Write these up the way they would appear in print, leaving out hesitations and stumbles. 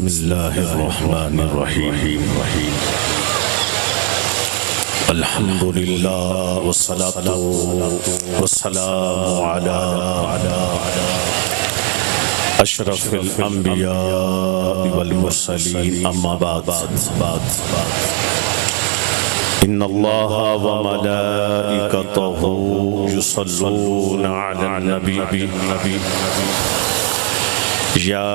بسم اللہ الرحمن الرحیم الحمد للہ والصلاة والسلام علی اشرف الانبیاء والمرسلین اما بعد ان اللہ وملائکتہ یصلون علی النبی یا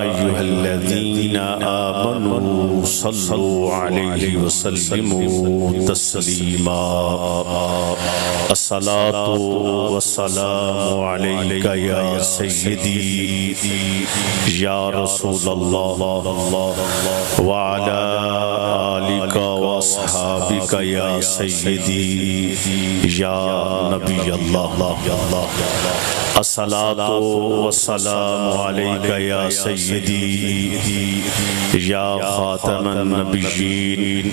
ایہا الذین آمنوا صلوا علیہ وسلموا تسلیما الصلاة والسلام علیک یا سیدی یا رسول اللہ وعلی آلک واصحابک یا سیدی یا نبی اللہ الصلاة والسلام علیک یا سیدی یا خاتم النبیین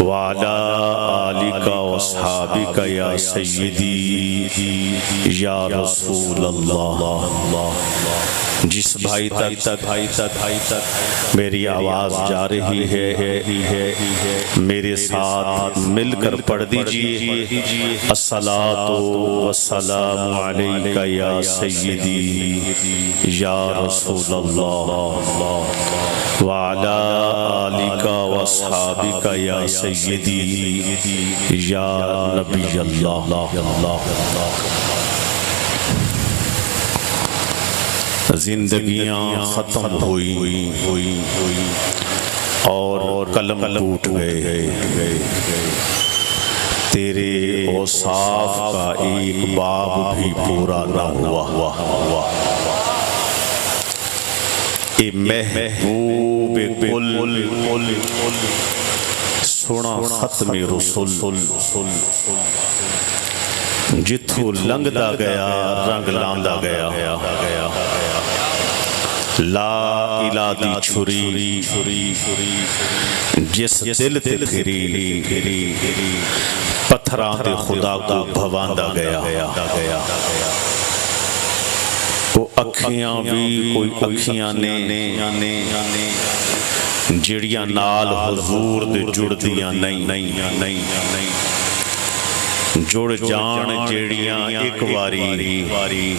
وعلی آلک واصحابک یا سیدی یا رسول اللہ۔ جس بھائی تک میری آواز جا رہی ہے میرے ساتھ مل کر پڑھ دیجئے الصلاۃ والسلام علیک یا سیدی یا رسول اللہ وعلی آلک واصحابک یا سیدی یا نبی اللہ۔ زندگیاں ختم ہوئی اور قلم ٹوٹ گئے، تیرے اوصاف کا ایک باب بھی پورا نہ ہوا۔ اے محبوب کل سنا ختم رسول، جتھو لنگدا گیا رنگ لاندا گیا، لا الہ دی چھری جس دل تے پھری، پتھراں دے خدا کو بھواندا گیا۔ وہ اکھیاں بھی کوئی اکھیاں نے جڑیاں نال حضور دے جڑ دیاں نہیں، جڑ جان جڑیاں ایک واری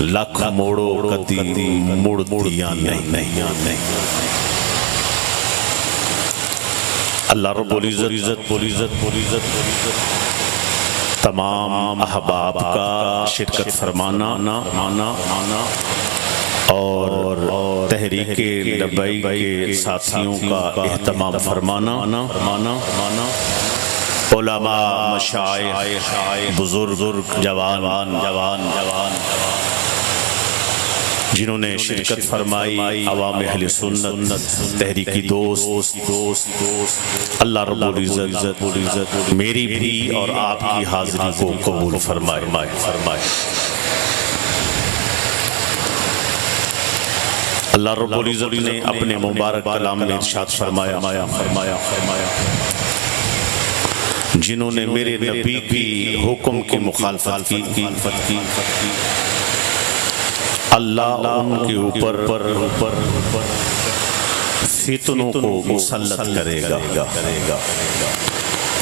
لکھ موڑو کتی مڑ دیا نہیں۔ اللہ رب العزت تمام احباب کا شرکت فرمانا اور تحریک لبیک کے ساتھیوں کا اہتمام فرمانا، علماء مشائخ بزرگ جوان جنہوں نے شرکت فرمائی، عوام اہل سنت، تحریکی دوست، اللہ رب العزت میری بھی اور آپ کی حاضری کو قبول فرمائے۔ اللہ رب العزت نے اپنے مبارک کلام میں ارشاد فرمایا جنہوں نے میرے نبی کی حکم کی مخالفت کی، اللہ ان کے اوپر فتنوں کو مسلط کرے گا۔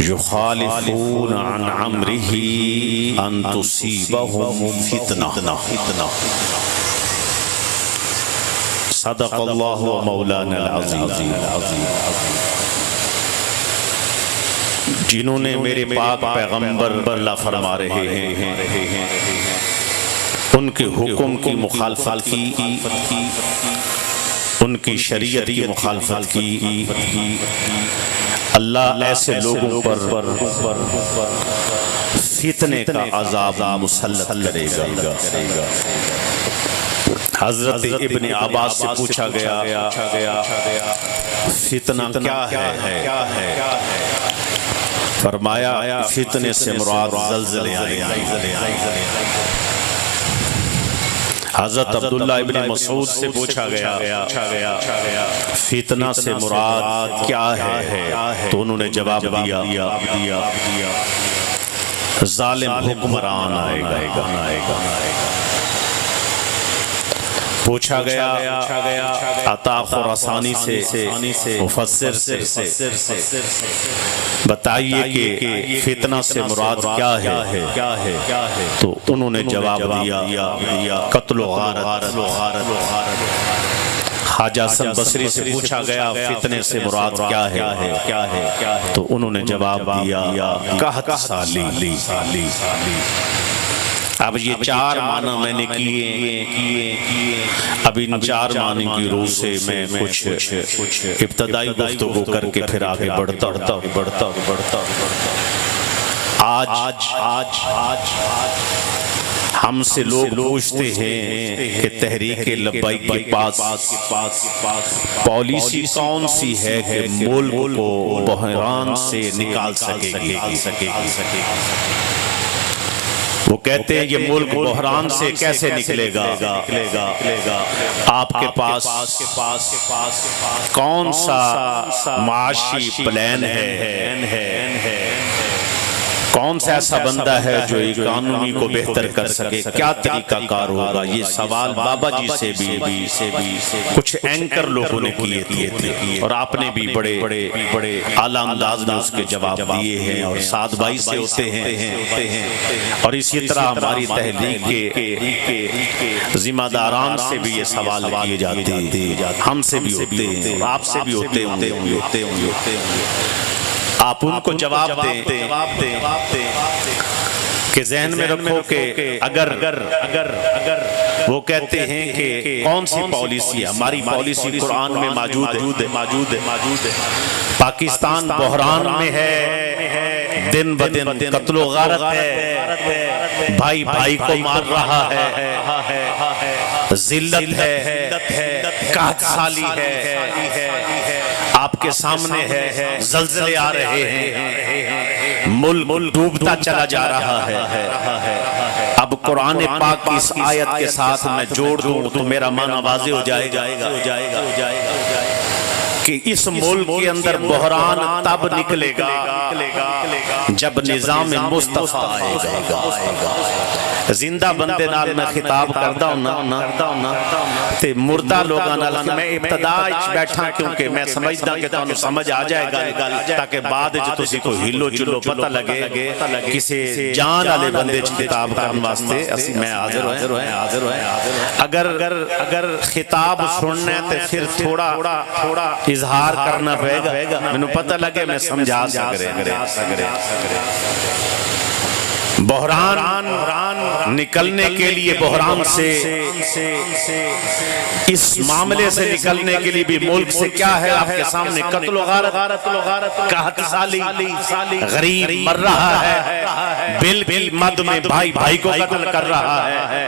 یخالفون عن امرہ ان تصیبہم فتنہ۔ صدق اللہ مولانا العظیم۔ جنہوں نے میرے پاک پیغمبر اللہ فرما رہے ہیں ان کے حکم کی مخالفت کی، ان کی شریعت کی مخالفت کی، اللہ ایسے لوگوں پر فتنے کا عذاب مسلط کرے گا۔ حضرت ابن عباس سے پوچھا گیا فتنہ کیا ہے؟ فرمایا فتنے سے مراد زلزلے آئیں۔ حضرت عبداللہ ابن مسعود سے پوچھا گیا فتنہ سے مراد کیا ہے؟ تو انہوں نے جواب دیا ظالم حکمران آئے گا۔ پوچھا گیا عطا خراسانی سے مفسر سے بتائیے کہ فتنہ سے مراد کیا ہے؟ تو انہوں نے جواب دیا قتل و غارت۔ خواجہ حسن بصری سے پوچھا گیا فتنے سے مراد کیا ہے؟ تو انہوں نے جواب دیا قحط سالی۔ اب یہ چار معنی میں نے کیے، اب ان چار معنی کی روح سے میں کچھ ابتدائی گفتگو کر کے پھر آگے بڑھتا۔ آج ہم سے لوگ پوچھتے ہیں کہ تحریک لبیک کے پاس پالیسی کون سی ہے کہ ملک کو بحران سے نکال سکے گی؟ وہ کہتے ہیں یہ ملک بحران سے کیسے نکلے گا؟ آپ کے پاس کون سا معاشی پلان ہے؟ کون سا ایسا بندہ ہے جو اکانومی کو بہتر کر سکے؟ کیا طریقہ کار ہوگا؟ یہ سوال بابا جی سے بھی کچھ اینکر لوگوں نے کیے تھے اور آپ نے بھی بڑے اعلیٰ انداز میں اس کے جواب دیے ہیں، اور سعد بھائی سے ہوتے ہیں، اور اسی طرح ہماری تحریک کے ذمہ داران سے بھی یہ سوال کیے جاتے ہیں، ہم سے بھی ہوتے ہیں اور آپ سے بھی ہوتے ہوں۔ آپ ان کو جواب دیں کہ ذہن میں رکھو کہ اگر وہ کہتے ہیں کہ کون سی پالیسی ہے؟ ہماری پالیسی قرآن میں موجود ہے۔ پاکستان بحران میں ہے، دن بدن قتل و غارت ہے، بھائی بھائی کو مار رہا ہے، ذلت ہے، قحط سالی ہے، آپ کے سامنے ہے، زلزلے آ رہے ہیں، ملک ڈوبتا چلا جا رہا ہے۔ اب قرآن پاک کی اس آیت کے ساتھ میں جوڑ دوں تو میرا معنی واضح ہو جائے گا کہ اس ملک کے اندر بحران تب نکلے گا جب نظام مصطفیٰ آئے گا۔ زندہ بندے نال میں خطاب کردا ہوں تے مردہ لوگاں نال میں ابتدا وچ بیٹھا کیونکہ میں سمجھدا کہ تانوں سمجھ آ جائے گا تاکہ بعد وچ تسی کوئی ہلو چلو پتہ لگے کسی جان والے بندے وچ خطاب کرن واسطے اسی میں حاضر ہوئے۔ اگر خطاب سننا ہے تے پھر تھوڑا اظہار کرنا پڑے گا، مینوں پتہ لگے میں سمجھا سکرے۔ بحران نکلنے کے لیے، بحران سے اس معاملے سے نکلنے کے لیے بھی ملک سے کیا ہے آپ کے سامنے؟ قتل و غارت، قحط سالی، غریب مر رہا ہے، بل مد میں بھائی بھائی کو قتل کر رہا ہے،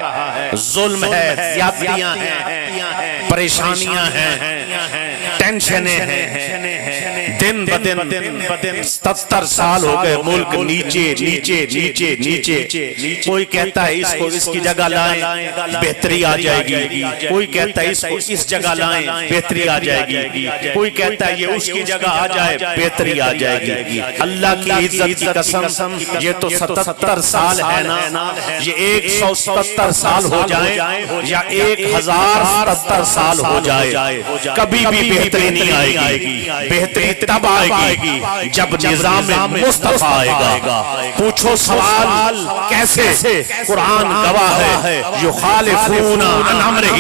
ظلم ہے، زیادتیاں ہیں، پریشانیاں ہیں، ٹینشنیں ہیں، دن بدن 77 سال ہو گئے ملک نیچے۔ کوئی کہتا ہے اس کو اس کی جگہ لائیں بہتری آ جائے گی، کوئی کہتا ہے اس کو اس جگہ لائیں بہتری آ جائے گی، کوئی کہتا ہے یہ اس کی جگہ آ جائے بہتری آ جائے گی۔ اللہ کی عزت کی قسم یہ تو 77 سال ہے نا، یہ 177 سال ہو جائیں یا 1077 سال ہو جائے، کبھی بھی بہتری نہیں آئے گی۔ بہتری تب آئے گی جب نظام مصطفیٰ آئے گا۔ پوچھو سوال کیسے؟ قرآن گواہ ہے، یخالفون عن امرہ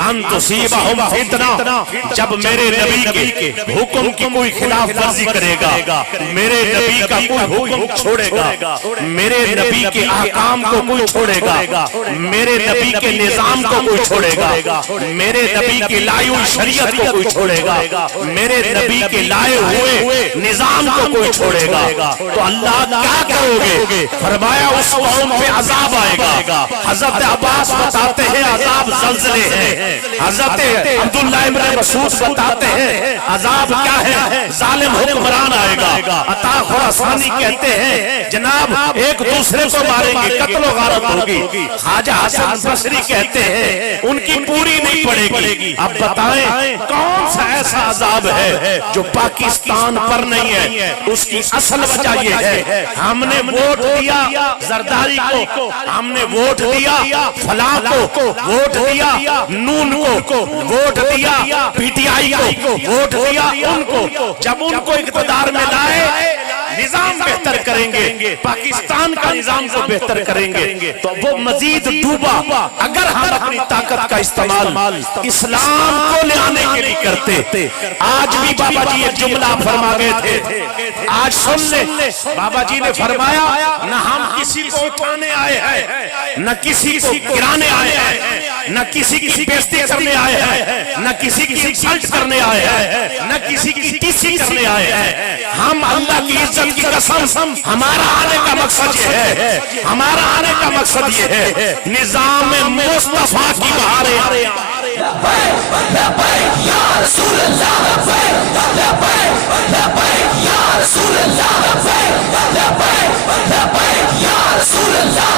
ان تصیبہم فتنہ، جب میرے نبی کے حکم کی کوئی خلاف ورزی کرے گا، میرے نبی کا کوئی حکم چھوڑے گا، میرے نبی کے احکام کو کوئی چھوڑے گا، میرے نبی کے نظام کو کوئی چھوڑے گا، میرے نبی کی لائی ہوئی شریعت کو کوئی چھوڑے گا، میرے نبی کے لائے ہوئے نظام کو کوئی چھوڑے گا، تو اللہ کیا کرو گے؟ فرمایا اس قوم پہ عذاب آئے گا۔ حضرت عباس بتاتے ہیں عذاب زلزلے ہیں، حضرت عبداللہ ابن مسعود بتاتے ہیں عذاب کیا ہے؟ ظالم حکمران آئے گا۔ عطا خراسانی کہتے ہیں جناب ایک دوسرے کو ماریں گے، قتل و غارت ہوگی۔ خواجہ حسن بصری کہتے ہیں ان کی پوری نہیں پڑے گی۔ اب بتائیں کون سا ایسا عذاب ہے جو پاکستان پر نہیں ہے؟ اس کی اصل وجہ یہ ہے ہم نے ووٹ دیا زرداری کو، ہم نے ووٹ دیا فلاں کو، ووٹ دیا نون کو، ووٹ دیا پی ٹی آئی کو، ووٹ دیا ان کو۔ جب ان کو اقتدار میں لائے نظام بہتر کریں گے، پاکستان کا نظام کو بہتر کریں گے تو وہ مزید ڈوبا۔ اگر ہم اپنی طاقت کا استعمال اسلام کو لے آنے کے لیے کرتے، آج بھی بابا جی ایک جملہ فرما گئے تھے، آج سن لیں، بابا جی نے فرمایا نہ ہم کسی کو اٹھانے آئے ہیں، نہ کسی کو گرانے آئے ہیں، نہ کسی کی بےزتی کرنے آئے ہیں، نہ کسی کی انسلٹ کرنے آئے ہیں، نہ کسی کی ٹیسی کرنے آئے ہیں۔ ہم اللہ کی عزت کی قسم، ہمارا آنے کا مقصد یہ ہے، ہمارا آنے کا مقصد یہ ہے نظام مصطفیٰ کی بہاریں۔ یا رسول اللہ یا رسول اللہ یا رسول اللہ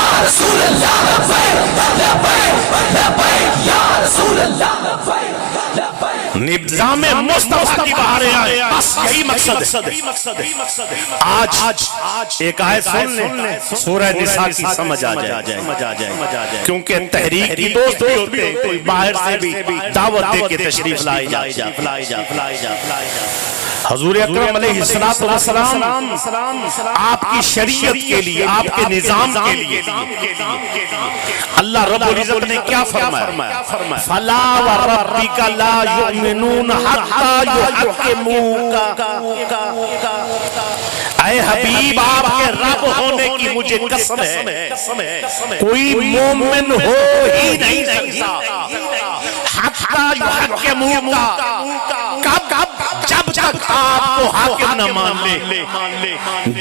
یا رسول اللہ نظام مصطفیٰ کی بہاریں آئے، بس یہی مقصد ہے۔ آج ایک آیت سن لیں، سورہ نساء کی سمجھ آ جائے، کیونکہ تحریک کی دوست بھی ہوتے ہیں، کوئی باہر سے بھی دعوت دے کے تشریف لائی جا۔ حضور اکرم علیہ السلام آپ کی شریعت کے لیے، آپ کے نظام کے لیے اللہ رب العزت نے کیا فرمایا؟ فَلَا وَرَبِّكَ لَا يُؤْمِنُونَ حَتَّى يُحَكِّمُوكَ۔ اے حبیب آپ کے رب ہونے کی مجھے قسم ہے، کوئی مومن ہو ہی نہیں سکتا حَتَّى يُحَكِّمُوكَ، کب جب تک آپ کو حاکم نہ مان لے،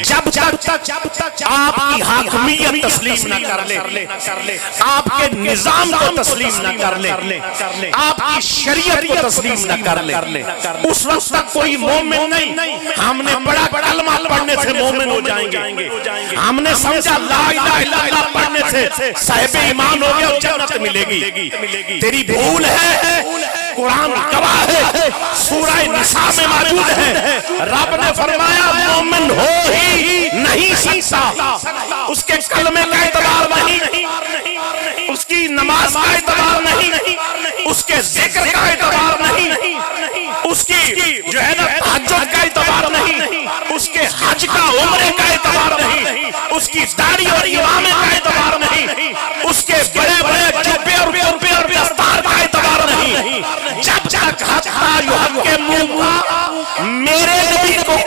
جب تک آپ کی حاکمیت تسلیم نہ کر لے، آپ کے نظام کو تسلیم نہ کر لے، آپ کی شریعت کو تسلیم نہ کر لے، اس وقت تک کوئی مومن نہیں۔ ہم نے بڑا کلمہ پڑھنے سے مومن ہو جائیں گے، ہم نے سمجھا لا الہ الا اللہ پڑھنے سے صاحب ایمان ہو گیا اور جنت ملے گی۔ تیری بھول ہے، قرآن گواہ ہے، سورہ نساء میں موجود ہے، رب نے فرمایا مومن ہو ہی نہیں سکتا، اس کے کلمے کا اعتبار نہیں، اس کی نماز کا اعتبار نہیں، اس کے ذکر کا اعتبار نہیں، اس کی جو ہے نا تہجد کا اعتبار نہیں، اس کے حج کا عمرے کا اعتبار نہیں، اس کی داڑھی اور امامے کا اعتبار نہیں، اس کے بڑے بڑے جبے اور کربے اور دستار کا اعتبار نہیں۔ جب تک حتی یحکموک، میرے نبی کو،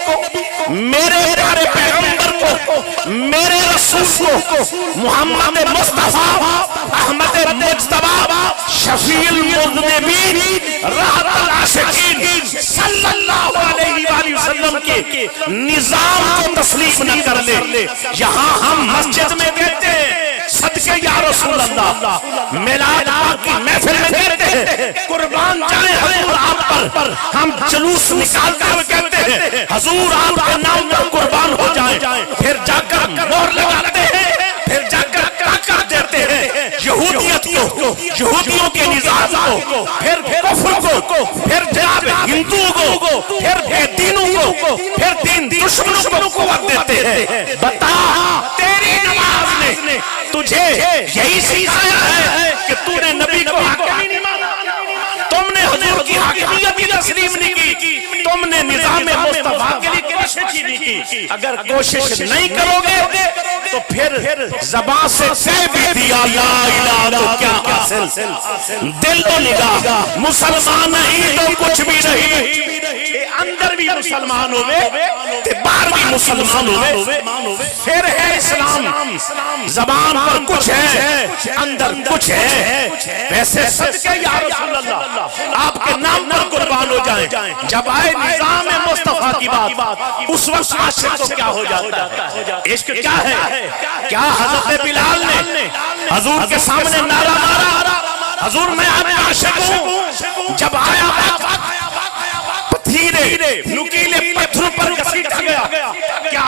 میرے پیارے پیغمبر کو، میرے رسول کو، محمد مصطفیٰ احمد مجتبی شفیع المذنبین رحمت العاشقین صلی اللہ علیہ وآلہ وسلم کے نظام کو تسلیم نہ کر لے۔ یہاں ہم مسجد میں کہتے ہیں صدقے یا رسول اللہ، میلاد پاک کی محفل میں کہتے ہیں قربان جائیں حضور آپ پر، ہم جلوس نکال کر کہتے ہیں حضور آپ کے نام پر قربان ہو جائیں، پھر جا کر مہر لگاتے ہیں، پھر جا کر ٹاکا دیتے ہیں یہودیت کو، یہودیوں کے نظام کو، پھر کفر کو، پھر جناب ہندوؤں کو، پھر بے دینوں کو، پھر دین دشمنوں کو قوت دیتے ہیں۔ بتا تیری نماز نے تجھے یہی سکھایا ہے کہ تو نے نبی کو حاکم نہیں مانا، تم نے حضور کی حاکمیت کی تسلیم نہیں کی، تم نے نظام مصطفیٰ کے لیے کوشش ہی نہیں کی۔ اگر کوشش نہیں کرو گے تو پھر زبان سے کہہ بھی دیا لا الہ تو کیا حاصل، دل و نگاہ مسلمان نہیں تو کچھ بھی نہیں، اندر بھی مسلمان ہوئے باہر بھی مسلمان ہوئے، پھر ہے اسلام، زبان پر کچھ ہے اندر کچھ ہے۔ ویسے صدقے یا رسول اللہ آپ کے نام پر قربان ہو جائیں۔ جب آئے نظام مصطفیٰ کی بات، اس وقت عاشق کو کیا ہو جاتا ہے؟ عشق کیا ہے؟ کیا حضرت بلال نے حضور کے سامنے نعرہ مارا حضور میں آپ کا عاشق ہوں؟ جب آیا پتھیرے نکیلے پتھروں پر گھسیٹا گیا، کیا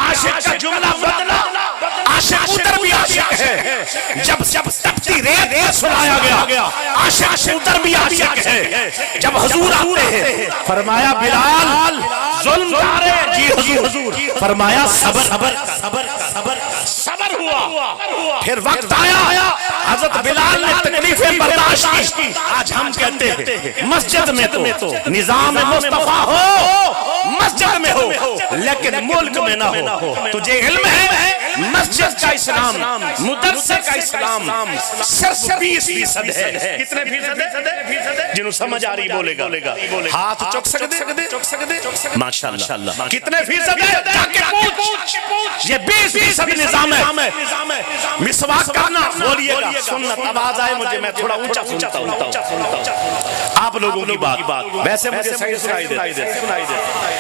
ہے جب تپتی ریت سنایا گیا عاشق شوتر بھی عاشق ہے جب حضور آتے ہیں فرمایا بلال ظلم دارے جی حضور فرمایا صبر ہوا پھر وقت آیا حضرت بلال نے تکلیفیں برداشت کی آج ہم کہتے ہیں مسجد میں تو نظام مصطفیٰ ہو مسجد میں ہو لیکن ملک میں نہ ہو تجھے علم ہے مسجد کا اسلام مدرسے کا اسلام صرف 20% ہے کتنے فیصد ہے جنہوں سمجھ آ رہی بولے گا ہاتھ چک سکتے ماشاءاللہ کتنے فیصد ہے جا کے پوچھ یہ 20% نظام ہے مسواک کرنا بولیے گا سنت آواز آئے مجھے میں تھوڑا اونچا سنتا ہوں آپ لوگوں کی بات ویسے مجھے صحیح سنائی دے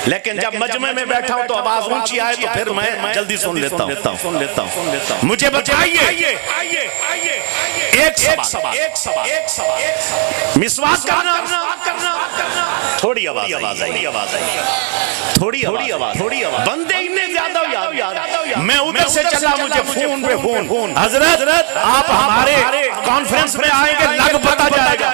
لیکن جب مجمع میں بیٹھا ہوں تو آواز اونچی آئے تو پھر میں جلدی سن لیتا ہوں مجھے بتائیے ایک سوال مسواک کرنا تھوڑی آواز آئی تھوڑی آواز بندے انہیں زیادہ یاد میں ادھر سے چلا مجھے فون پہ فون حضرت آپ ہمارے کانفرنس میں آئیں گے لگ پتا جائے گا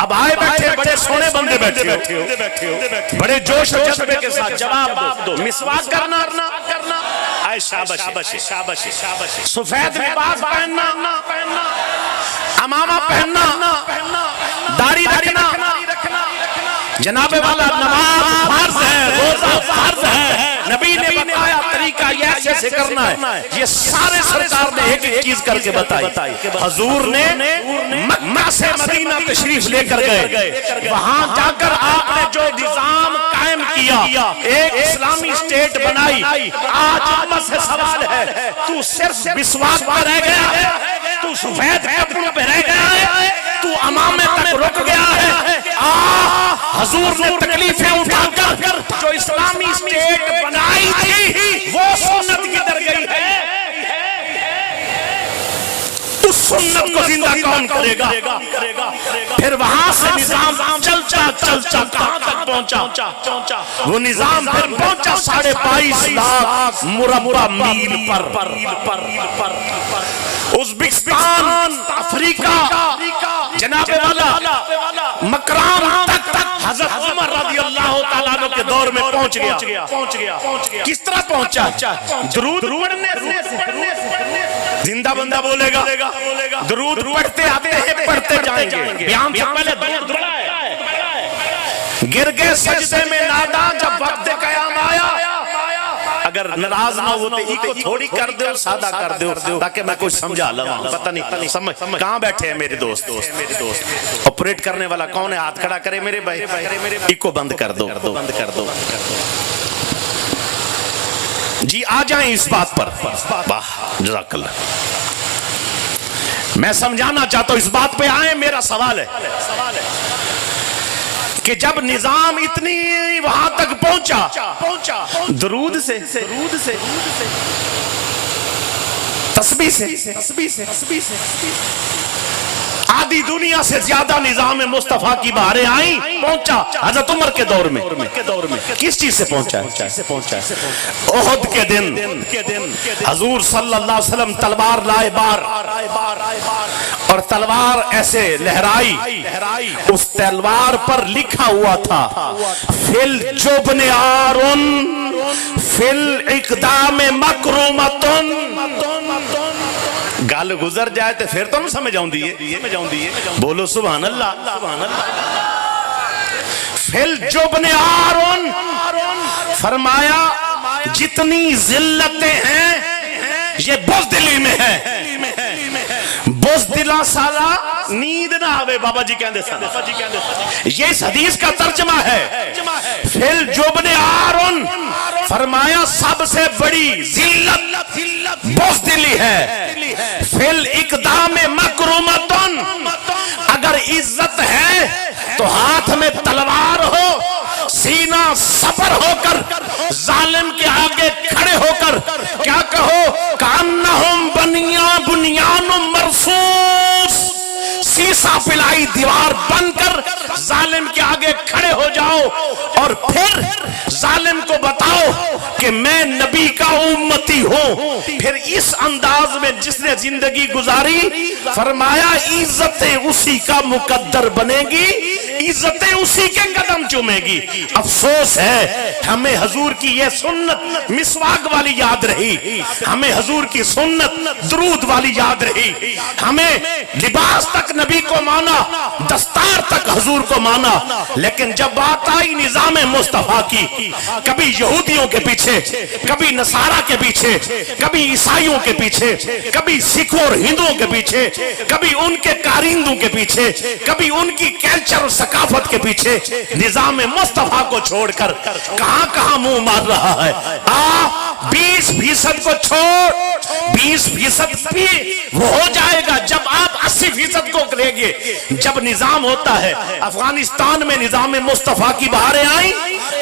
اب آئے بیٹھے بڑے سونے بندے بیٹھے ہو بڑے جوش و جذبے کے ساتھ جواب دو مسواک کرنا آئے شابش سفید لباس پہننا امامہ پہننا داڑھی رکھنا جناب والا نماز فرض ہے روزہ فرض ہے نبی نے بتایا طریقہ یہ ایسے کرنا ہے یہ سارے سرکار نے ایک ایک چیز کر کے بتائی حضور نے مکہ سے مدینہ تشریف لے کر گئے وہاں جا کر آپ نے جو نظام قائم کیا ایک اسلامی اسٹیٹ بنائی آج امت سے سوال ہے تو صرف مسواک پہ رہ گیا ہے تو سفید کپڑوں پہ رہ گیا ہے تو امامے تک رک گیا ہے حضور نے تکلیفیں اٹھا کر جو اسلامی اسٹیٹ بنائی تھی وہ سنت کی در گئی ہے اس سنت کو زندہ کون کرے گا پھر وہاں سے نظام چلچا کہاں تک پہنچا وہ نظام پھر پہنچا 22.5 لاکھ مربع میل پر ازبکستان افریقہ جناب والا مکران تک حضرت عمر رضی اللہ تعالیٰ عنہ کے دور میں پہنچ گیا کس طرح پہنچا درود پڑھنے سے زندہ بندہ بولے گا درود پڑھتے آتے ہیں پڑھتے جائیں گے بیان سے پہلے درود گر گئے سجدے میں نادا جب وقت قیام آیا اگر ناراض نہ ہوتے ہی کو تھوڑی کر دے اور سادہ کر دے تاکہ میں کچھ سمجھا لوں پتہ نہیں سمجھ کہاں بیٹھے ہیں میرے دوست آپریٹ کرنے والا کون ہے ہاتھ کھڑا کرے میرے بھائی ایکو بند کر دو جی آ جائیں اس بات پر واہ جزاک اللہ میں سمجھانا چاہتا ہوں اس بات پہ آئیں میرا سوال ہے کہ جب نظام اتنی وہاں تک پہنچا درود سے تسبیح سے آدھی دنیا سے زیادہ نظام مصطفیٰ کی بہاریں آئیں پہنچا حضرت عمر کے دور میں کس چیز سے پہنچا احد کے دن حضور صلی اللہ علیہ وسلم تلوار لائے بار اور تلوار ایسے لہرائی اس تلوار پر لکھا ہوا تھا فل جبن آرن فل اقدام مکرومتن گل گزر جائے تو پھر تو سمجھ آؤں دیئے بولو سبحان اللہ فل جبن آرن فرمایا جتنی ذلتیں ہیں یہ بزدلی میں ہے بزدلا سالا نیند نہ آوے بابا جی کہندے سن یہ اس حدیث کا ترجمہ ہے فل جبن آرن فرمایا سب سے بڑی ذلت بزدلی ہے فل اقدام مکرومتن اگر عزت ہے تو ہاتھ میں تلوار ہو سینہ سپر ہو کر ظالم کے آگے کھڑے ہو کر کیا کہو کانہم بنیان مرصوص سیسا پلائی دیوار بن کر ظالم کے آگے کھڑے ہو جاؤ اور پھر ظالم کو بتاؤ کہ میں نبی کا امتی ہوں. پھر اس انداز میں جس نے زندگی گزاری فرمایا عزتیں اسی کا مقدر بنے گی, عزتیں اسی کے قدم چومے گی. افسوس ہے ہمیں حضور کی یہ سنت مسواک والی یاد رہی, ہمیں حضور کی سنت درود والی یاد رہی, ہمیں لباس تک نبی کو مانا, دستار تک حضور کو مانا, لیکن جب بات آئی نظام مصطفیٰ کی, کبھی یہودیوں کے پیچھے, کبھی نصارہ کے پیچھے, کبھی عیسائیوں کے پیچھے, کبھی سکھوں اور ہندوؤں کے پیچھے, کبھی ان کے کارندوں کے پیچھے, کبھی ان کی کلچر اور ثقافت کے پیچھے, نظام مصطفیٰ کو چھوڑ کر کہاں کہاں منہ مار رہا ہے. 20% کو چھوڑ, 20% بھی وہ ہو جائے گا جب آپ 80% کو کریں گے. جب نظام ہوتا ہے, افغانستان میں نظام مصطفیٰ کی بہاریں آئیں,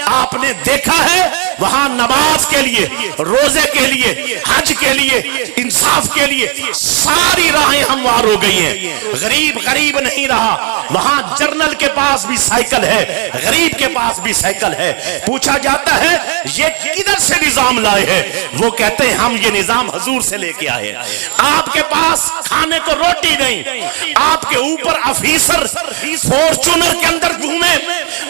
آپ نے دیکھا ہے وہاں نماز کے لیے, روزے کے لیے, حج کے لیے, انصاف کے لیے ساری راہیں ہموار ہو گئی ہیں. غریب غریب نہیں رہا, وہاں جرنل کے پاس بھی سائیکل ہے, غریب کے پاس بھی سائیکل ہے. پوچھا جاتا ہے یہ کدھر سے نظام لائے ہیں, وہ کہتے ہیں ہم یہ نظام حضور سے لے کے آئے. آپ کے پاس کھانے کو روٹی نہیں, آپ کے اوپر افیسر فورچونر کے اندر گھومے,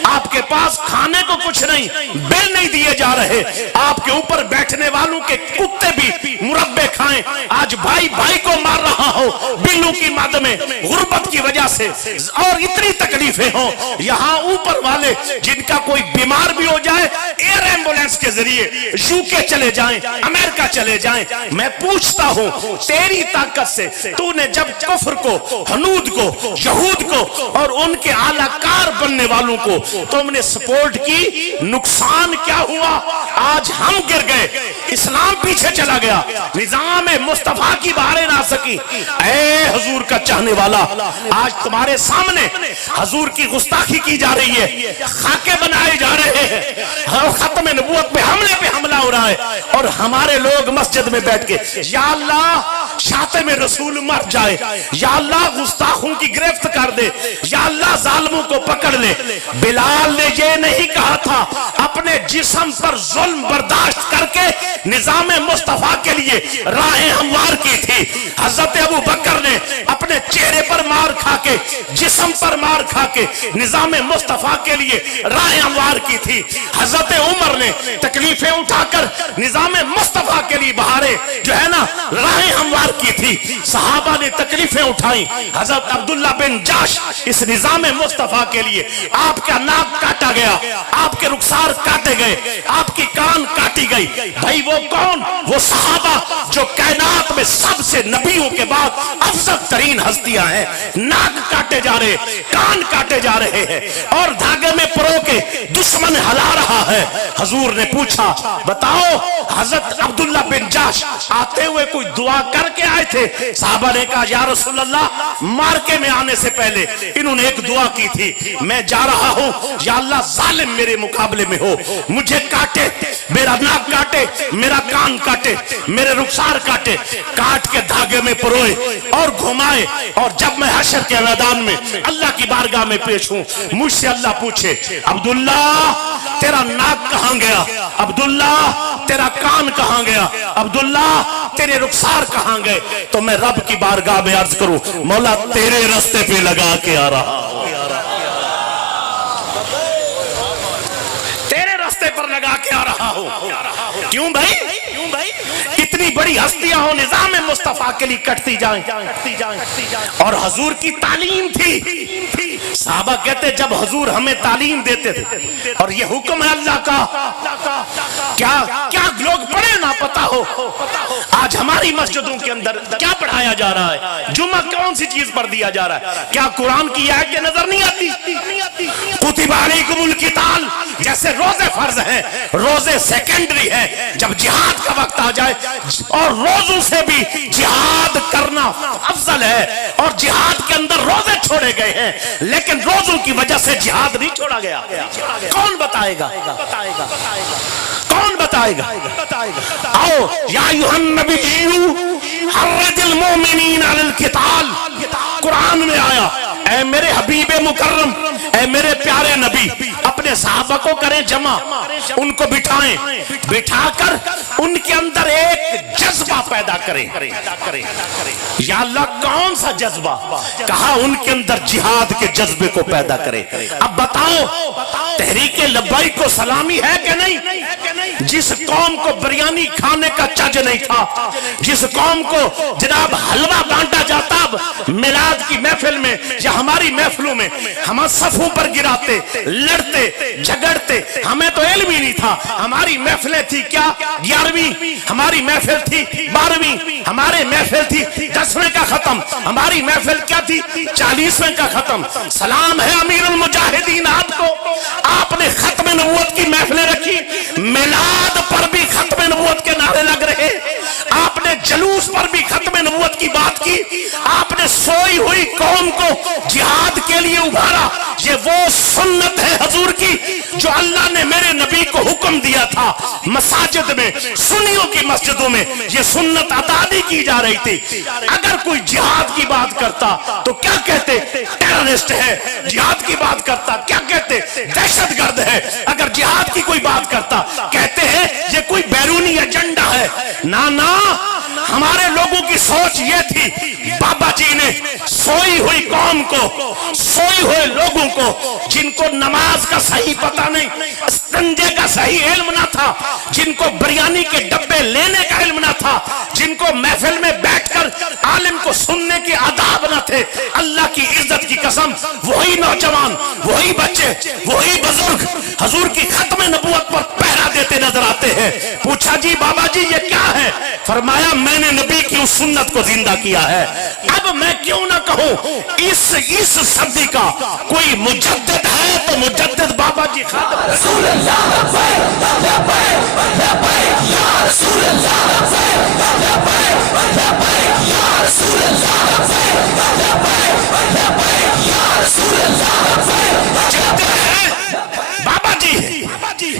آپ کے پاس کھانے کو کچھ نہیں, بل نہیں دیے جا رہے, آپ کے اوپر بیٹھنے والوں کے کتے بھی مربے کھائیں. آج بھائی بھائی کو مار رہا ہو بلوں کی مد میں غربت کی وجہ سے, اور اتنی تکلیفیں ہوں. یہاں اوپر والے جن کا کوئی بیمار بھی ہو جائے ایئر ایمبولینس کے ذریعے یو کے چلے جائیں, امریکہ چلے جائیں. میں پوچھتا ہوں تیری طاقت سے تو نے جب کفر کو, حنود کو, یہود کو اور ان کے اعلی کار بننے والوں کو تم نے سپورٹ کی, نقصان کیا ہوا؟ آج ہم گر گئے, اسلام پیچھے چلا گیا, نظام مصطفیٰ کی بہاریں نہ سکی. اے حضور کا چاہنے والا, آج تمہارے سامنے حضور کی گستاخی کی جا رہی ہے, خاکے بنائے جا رہے ہیں, ختم نبوت پہ حملہ ہو رہا ہے, اور ہمارے لوگ مسجد میں بیٹھ کے یا اللہ شاتم رسول مر جائے, یا اللہ گستاخوں کی گرفت کر دے, یا اللہ ظالموں کو پکڑ لے. بلال نے یہ نہیں کہا تھا, اپنے جسم پر ظلم برداشت کر کے نظام مصطفیٰ کے لیے راہیں ہموار کی تھی. حضرت ابو بکر نے اپنے چہرے پر مار کھا کے, جسم پر مار کھا کے نظام مصطفیٰ کے لیے راہیں ہموار کی تھی. حضرت عمر نے تکلیفیں اٹھا کر نظام مصطفیٰ کے لیے بہاریں جو ہے نا راہیں ہموار کی تھی. صحابہ نے تکلیفیں اٹھائیں. حضرت عبداللہ بن جاش اس نظام مصطفیٰ کے لیے, آپ کا ناک کاٹا گیا, آپ کے رخسار کاٹے گئے, آپ کی کان کاٹی گئی. بھائی وہ کون؟ وہ صحابہ جو کائنات میں سب سے نبیوں کے بعد افضل ترین ہستیاں ہیں. ناک کاٹے جا رہے, کان کاٹے جا رہے ہیں, اور دھاگے میں پرو کے دشمن ہلا رہا ہے. حضور نے پوچھا بتاؤ حضرت عبداللہ بن جاش آتے ہوئے کوئی دعا کر کے آئے تھے؟ صحابہ نے کہا یا رسول اللہ مارکے میں آنے سے پہلے انہوں نے ایک دعا کی تھی, میں جا رہا ہوں, یا اللہ ظالم میرے مقابلے میں ہو, مجھے کاٹے, میرا ناک کاٹے, میرا کان کاٹے, میرے رخسار کاٹے, کاٹ کے دھاگے میں پروئے اور گھمائے, اور جب میں حشر کے میدان میں اللہ کی بارگاہ میں پیش ہوں مجھ سے اللہ پوچھے عبداللہ تیرا ناک کہاں گیا, عبداللہ تیرا کان کہاں گیا, عبداللہ تیرے رخسار کہاں گئے, تو میں رب کی بارگاہ میں عرض کروں مولا تیرے رستے پہ لگا کے آ رہا ہوں, تیرے رستے پر لگا کے آ رہا ہوں. کیوں بھائی؟ اتنی بڑی ہستیاں ہوں نظام مصطفیٰ کے لیے کٹتی جائیں. اور حضور کی تعلیم تھی, صحابہ کہتے جب حضور ہمیں تعلیم دیتے تھے اور یہ حکم ہے اللہ کا, کیا لوگ پڑھے نہ پتا ہو. آج ہماری مسجدوں کے اندر کیا پڑھایا جا رہا ہے؟ جمعہ کون سی چیز پر دیا جا رہا ہے؟ کیا قرآن کی آیتیں نظر نہیں آتی؟ کتب علیکم القتال جیسے روزے فرض ہیں, روزے سیکنڈری ہے, جب جہاد کا وقت آ جائے, اور روزوں سے بھی جہاد کرنا افضل ہے, اور جہاد کے اندر روزے چھوڑے گئے ہیں, لیکن روزوں کی وجہ سے جہاد نہیں چھوڑا گیا. کون بتائے گا؟ کون بتائے گا؟ آؤ یا ایھا النبی حرض المؤمنین علی القتال, قرآن میں آیا اے میرے حبیب مکرم، اے میرے پیارے نبی، اپنے صحابہ کو کریں جمع، ان کو بٹھائیں، بٹھا کر ان کے اندر ایک جذبہ پیدا کریں۔ یا اللہ کون سا جذبہ؟ کہا ان کے اندر جہاد کے جذبے کو پیدا کرے۔ اب بتاؤ تحریک لبیک کو سلامی ہے کہ نہیں؟ جس قوم کو بریانی کھانے کا چج نہیں تھا، جس قوم کو جناب حلوہ بانٹا جاتا میلاد کی محفل میں یا ہماری محفلوں میں، ہم صفوں پر گراتے، لڑتے، جھگڑتے، ہمیں تو علم ہی نہیں تھا۔ ہماری محفلیں تھی کیا 11ویں، ہماری محفل تھی 12ویں، ہمارے محفل تھی 10ویں کا ختم، ہماری محفل کیا تھی 40ویں کا ختم۔ سلام ہے امیر المجاہدین آپ کو، آپ نے ختم نبوت کی محفلیں رکھی، میلاد پر بھی ختم نبوت کے نعرے لگ رہے، آپ نے جلوس پر بھی ختم نبوت کی بات کی، آپ نے سوئی ہوئی قوم کو جہاد کے لیے ابھارا۔ یہ وہ سنت ہے حضور کی جو اللہ نے میرے نبی کو حکم دیا تھا۔ مساجد میں، سنیوں کی مسجدوں میں یہ سنت ادا نہیں کی جا رہی تھی۔ اگر کوئی جہاد کی بات کرتا تو کیا کہتے؟ ٹیررسٹ ہے۔ جہاد کی بات کرتا کیا کہتے؟ دہشت گرد ہے۔ اگر جہاد کی کوئی بات کرتا کہتے ہیں یہ کوئی بیرونی ایجنڈا ہے۔ نا، ہمارے لوگوں کی سوچ یہ تھی، بابا جی نے سوئی ہوئی قوم کو، سوئی ہوئے لوگوں کو، جن کو نماز کا صحیح پتہ نہیں، استنجے کا صحیح علم نہ تھا، جن کو بریانی کے ڈبے لینے کا علم نہ تھا، جن کو محفل میں بیٹھ کر عالم کو سننے کے آداب نہ تھے، اللہ کی عزت کی قسم وہی نوجوان، وہی بچے، وہی بزرگ حضور کی ختم نبوت پر پہرا دیتے نظر آتے ہیں۔ پوچھا جی بابا جی یہ کیا ہے؟ فرمایا میں نے نبی کی اس سنت کو زندہ کیا ہے۔ اب میں کیوں نہ کہوں اس صدی کا کوئی مجدد ہے تو مجدد بابا جی خادم رسول اللہ یا رسول اللہ یا رسول اللہ یا رسول اللہ مجدد ہے بابا جی۔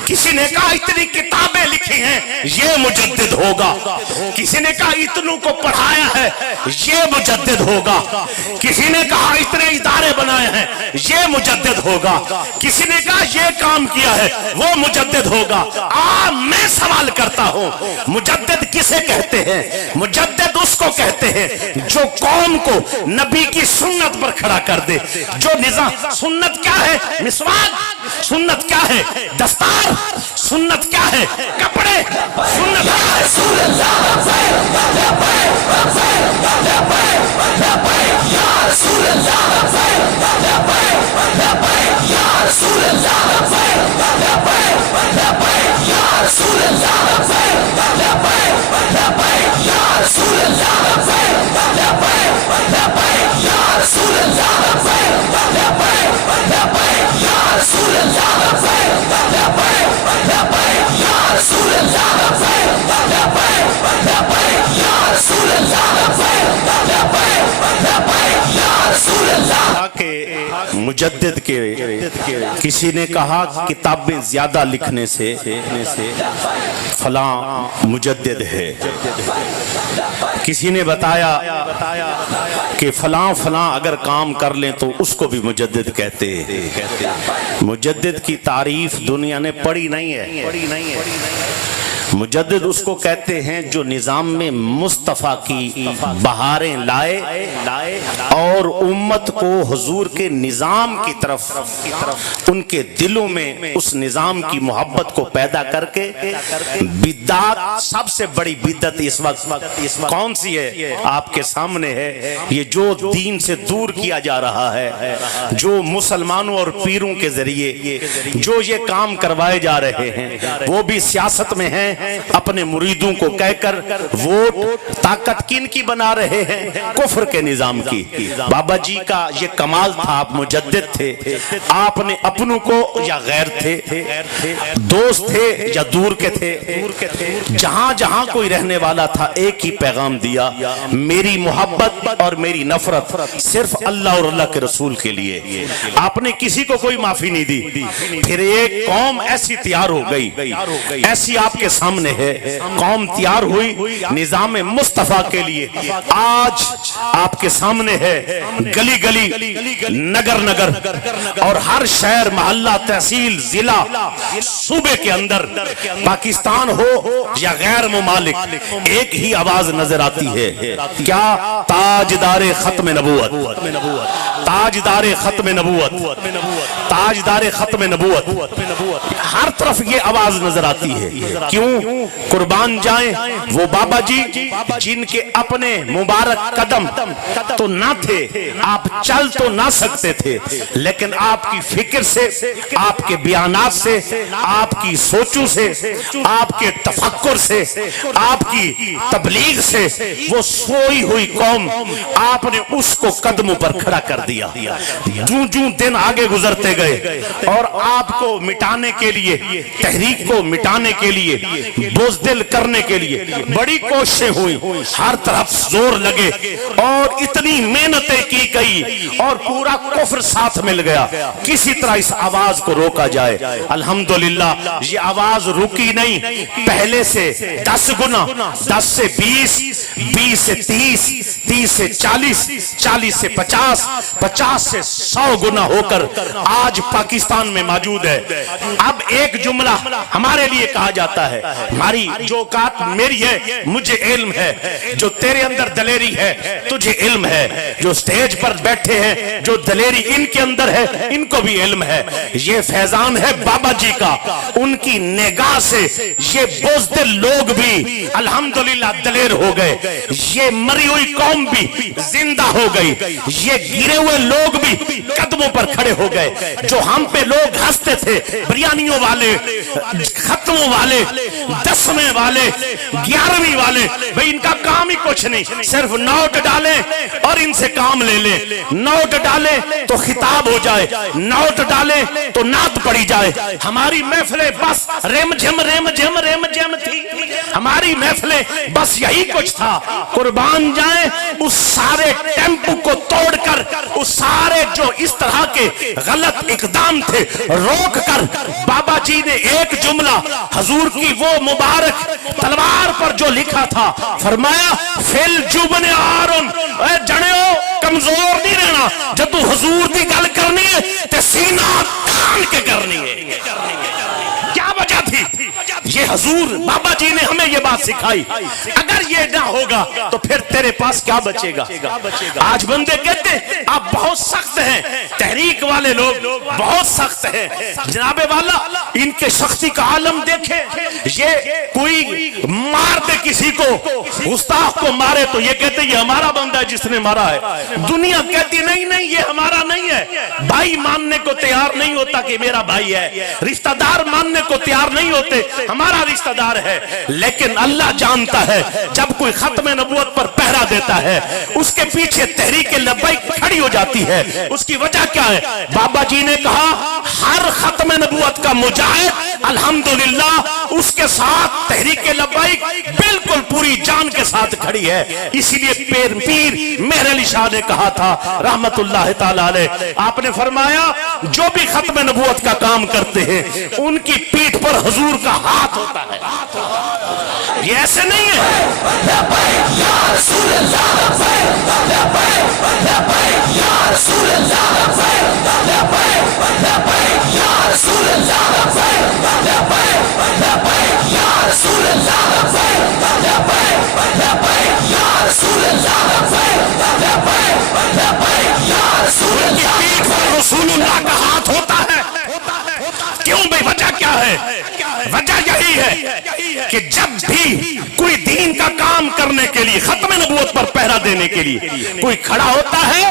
کسی نے کہا اتنی کتابیں لکھی ہیں یہ مجدد ہوگا، کسی نے کہا اتنوں کو پڑھایا ہے یہ مجدد ہوگا، کسی نے کہا اتنے ادارے بنائے ہیں یہ مجدد ہوگا، کسی نے کہا یہ کام کیا ہے وہ مجدد ہوگا۔ میں سوال کرتا ہوں مجدد کسے کہتے ہیں؟ مجدد اس کو کہتے ہیں جو قوم کو نبی کی سنت پر کھڑا کر دے، جو نظام۔ سنت کیا ہے؟ مسواک۔ سنت کیا ہے؟ دستار۔ سنت کیا ہے؟ کپڑے۔ سنت ہے رسول اللہ یا رسول اللہ یا رسول اللہ یا رسول اللہ یا رسول مجدد کے کسی نے کہا کتابیں زیادہ لکھنے سے فلاں مجدد ہے، کسی نے بتایا کہ فلاں اگر کام کر لیں تو اس کو بھی مجدد کہتے ہیں۔ مجدد کی تعریف دنیا نے پڑھی نہیں ہے۔ مجدد اس کو کہتے ہیں جو نظام میں مصطفیٰ کی بہاریں لائے اور امت کو حضور کے نظام کی طرف ان کے دلوں میں اس نظام کی محبت کو پیدا کر کے بدعت، سب سے بڑی بدعت اس وقت کون سی ہے؟ آپ کے سامنے ہے، یہ جو دین سے دور کیا جا رہا ہے، جو مسلمانوں اور پیروں کے ذریعے جو یہ کام کروائے جا رہے ہیں، وہ بھی سیاست میں ہیں، اپنے مریدوں کو کہہ کر ووٹ طاقت کن کی بنا رہے ہیں؟ کفر کے نظام کی۔ بابا جی کا یہ کمال تھا، آپ مجدد تھے، آپ نے اپنوں کو یا غیر تھے، دوست تھے یا دور کے تھے، جہاں جہاں کوئی رہنے والا تھا ایک ہی پیغام دیا، میری محبت اور میری نفرت صرف اللہ اور اللہ کے رسول کے لیے۔ آپ نے کسی کو کوئی معافی نہیں دی۔ پھر ایک قوم ایسی تیار ہو گئی، ایسی آپ کے سامنے سامنے ہے، قوم تیار ہوئی نظام مصطفیٰ کے لیے، آج آپ کے سامنے ہے، گلی گلی نگر نگر اور ہر شہر محلہ تحصیل ضلع صوبے کے اندر، پاکستان ہو یا غیر ممالک، ایک ہی آواز نظر آتی ہے، کیا؟ تاجدار ختم نبوت، تاجدار ختم نبوت، تاجدار ختم نبوت، ہر طرف یہ آواز نظر آتی ہے۔ کیوں؟ قربان جائیں وہ بابا جی جن کے اپنے مبارک قدم تو نہ تھے، آپ چل تو نہ سکتے تھے، لیکن آپ کی فکر سے، آپ کے بیانات سے، آپ کی سوچوں سے، آپ کے تفکر سے، آپ کی تبلیغ سے وہ سوئی ہوئی قوم آپ نے اس کو قدموں پر کھڑا کر دیا۔ جوں جوں دن آگے گزرتے گئے اور آپ کو مٹانے کے لیے، تحریک کو مٹانے کے لیے، بزدل کرنے کے لیے بڑی کوششیں ہوئی، ہر طرف زور لگے اور اتنی محنتیں کی گئی اور پورا کفر ساتھ مل گیا، کسی طرح اس آواز کو روکا جائے۔ الحمدللہ یہ آواز رکی نہیں، پہلے سے 10 گنا، 10 سے 20، 20 سے 30، 30 سے 40، 40 سے 50، 50 سے 100 گنا ہو کر آج پاکستان میں موجود ہے۔ اب ایک جملہ ہمارے لیے کہا جاتا ہے، ہماری جو اوقات میری ہے مجھے علم ہے، جو تیرے اندر دلیری ہے تجھے علم ہے، جو سٹیج پر بیٹھے ہیں جو دلیری ان کے اندر ہے ان کو بھی علم ہے، یہ فیضان ہے بابا جی کا، ان کی نگاہ سے یہ بزدل لوگ بھی الحمدللہ دلیر ہو گئے، یہ مری ہوئی قوم بھی زندہ ہو گئی، یہ گرے ہوئے لوگ بھی قدموں پر کھڑے ہو گئے۔ جو ہم پہ لوگ ہنستے تھے، بریانیوں والے، ختموں والے، 10ویں والے، 11ویں والے، بھئی ان کا کام ہی کچھ نہیں، صرف نوٹ ڈالیں اور ان سے کام لے لیں، نوٹ ڈالیں تو خطاب ہو جائے، نوٹ ڈالیں تو نعت پڑی جائے۔ ہماری محفلیں بس ریم جھم ریم جھم ریم جھم تھی، ہماری محفلیں بس یہی کچھ تھا۔ قربان جائیں اس سارے ٹیمپو کو توڑ کر، اس سارے جو اس طرح کے غلط اقدام تھے روک کر، بابا جی نے ایک جملہ حضور کی وہ مبارک تلوار پر جو لکھا تھا، فرمایا فل جبن آرن، اے جنیو کمزور نہیں رہنا، جب تو حضور دی گل کرنی ہے تے سینہ تان کے کرنی ہے۔ کیا وجہ تھی؟ یہ حضور بابا جی نے ہمیں یہ بات سکھائی، اگر یہ نہ ہوگا تو پھر تیرے پاس کیا بچے گا؟ آج بندے کہتے ہیں آپ بہت سخت ہیں، تحریک والے لوگ بہت سخت ہیں، جناب والا ان کے سختی کا عالم دیکھیں، یہ کوئی مار دے کسی کو، گستاخ کو مارے تو یہ کہتے یہ ہمارا بندہ ہے جس نے مارا ہے، دنیا کہتی نہیں نہیں یہ ہمارا نہیں ہے، بھائی ماننے کو تیار نہیں ہوتا کہ میرا بھائی ہے، رشتہ دار ماننے کو تیار نہیں ہوتے ہمارا رشتہ دار ہے، لیکن اللہ جانتا ہے جب کوئی ختم نبوت پر پہرا دیتا ہے اس کے پیچھے تحریک لبیک کھڑی ہو جاتی ہے۔ اس کی وجہ کیا ہے؟ بابا جی نے کہا ہر ختم نبوت کا مجاہد الحمدللہ اس کے ساتھ تحریک لبیک بالکل پوری جان کے ساتھ کھڑی ہے۔ اسی لیے پیر مہر علی شاہ نے کہا تھا رحمت اللہ تعالی علیہ، آپ نے فرمایا جو بھی ختم نبوت کا کام کرتے ہیں ان کی پیٹھ پر حضور کا ہاتھ ہوتا ہے، یہ ایسے نہیں ہے۔ یا رسول اللہ یا رسول اللہ یا رسول اللہ یا رسول اللہ یا رسول اللہ، رسول اللہ کا ہاتھ ہوتا ہے۔ کیوں بھائی؟ وجہ کیا ہے؟ وجہ یہی ہے کہ جب بھی کوئی دین کا کام کرنے کے لیے، ختم نبوت پر پہرا دینے کے لیے کوئی کھڑا ہوتا ہے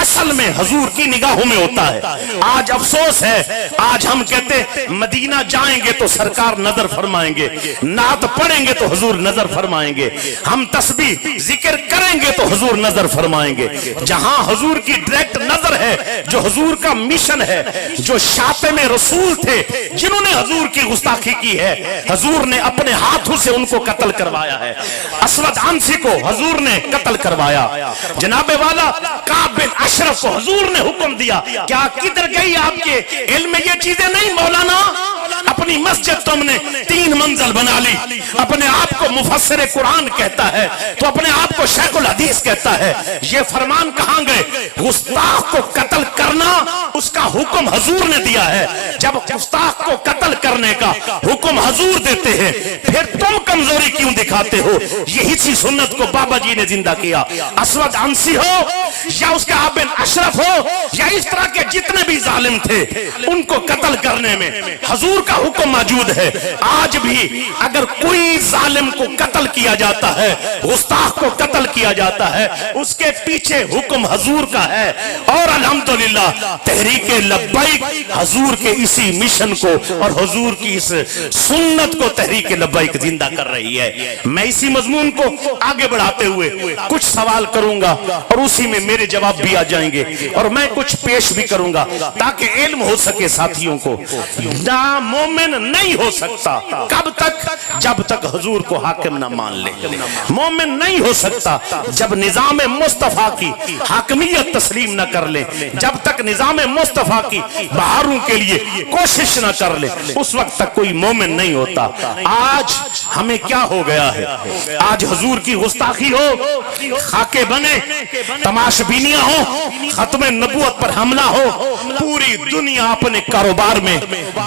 اصل میں حضور کی نگاہوں میں ہوتا ہے۔ آج افسوس ہے، آج ہم کہتے مدینہ جائیں گے تو سرکار نظر فرمائیں گے، نعت پڑھیں گے تو حضور نظر فرمائیں گے، ہم تسبیح ذکر کریں گے تو حضور نظر فرمائیں گے۔ جہاں حضور کی ڈائریکٹ نظر ہے، جو حضور کا مشن ہے، جو شاتم رسول تھے جنہوں نے حضور کی گستاخی کی ہے، حضور نے اپنے ہاتھوں سے ان کو قتل کروایا ہے۔ اسود عنسی کو حضور نے قتل کروایا، جناب والا کعب بن اشرف کو حضور نے حکم دیا۔ کیا کدھر گئی آپ کے علم میں یہ چیزیں نہیں مولانا؟ اپنی مسجد تم نے 3 منزل بنا لی، اپنے آپ کو مفسر قرآن کہتا ہے تو اپنے آپ کو شیخ الحدیث کہتا ہے، یہ فرمان کہاں گئے؟ گستاخ کو قتل کرنا اس کا حکم حضور نے دیا ہے۔ جب گستاخ کو قتل کرنے کا حکم حضور دیتے ہیں پھر تم کمزوری کیوں دکھاتے ہو؟ یہی سی سنت کو بابا جی نے زندہ کیا۔ اسود عنسی ہو یا اس کے ابن اشرف ہو یا اس طرح کے جتنے بھی ظالم تھے، ان کو قتل کرنے میں حضور کا حکم موجود ہے۔ آج بھی اگر کوئی ظالم کو قتل کیا جاتا ہے، گستاخ کو قتل کیا جاتا ہے، اس کے پیچھے حکم حضور کا ہے۔ اور الحمدللہ تحریک لبیک حضور کے اسی مشن کو اور حضور کی اس سنت کو تحریک لبیک زندہ کر رہی ہے۔ میں اسی مضمون کو آگے بڑھاتے ہوئے کچھ سوال کروں گا اور اسی میں میرے جواب بھی آ جائیں گے، اور میں کچھ پیش بھی کروں گا تاکہ علم ہو سکے ساتھیوں کو۔ مومن نہیں ہو سکتا کب تک؟ جب تک حضور کو حاکم نہ مان لے۔ مومن نہیں ہو سکتا جب نظام مصطفیٰ کی حاکمیت تسلیم نہ کر لے، جب تک نظام مصطفیٰ کی بہاروں کے لیے کوشش نہ کر لے، اس وقت تک کوئی مومن نہیں ہوتا۔ آج ہمیں کیا ہو گیا ہے؟ آج حضور کی گستاخی ہو، خاکے بنے، تماش بینیاں ہو، ختم نبوت پر حملہ ہو، پوری دنیا اپنے کاروبار میں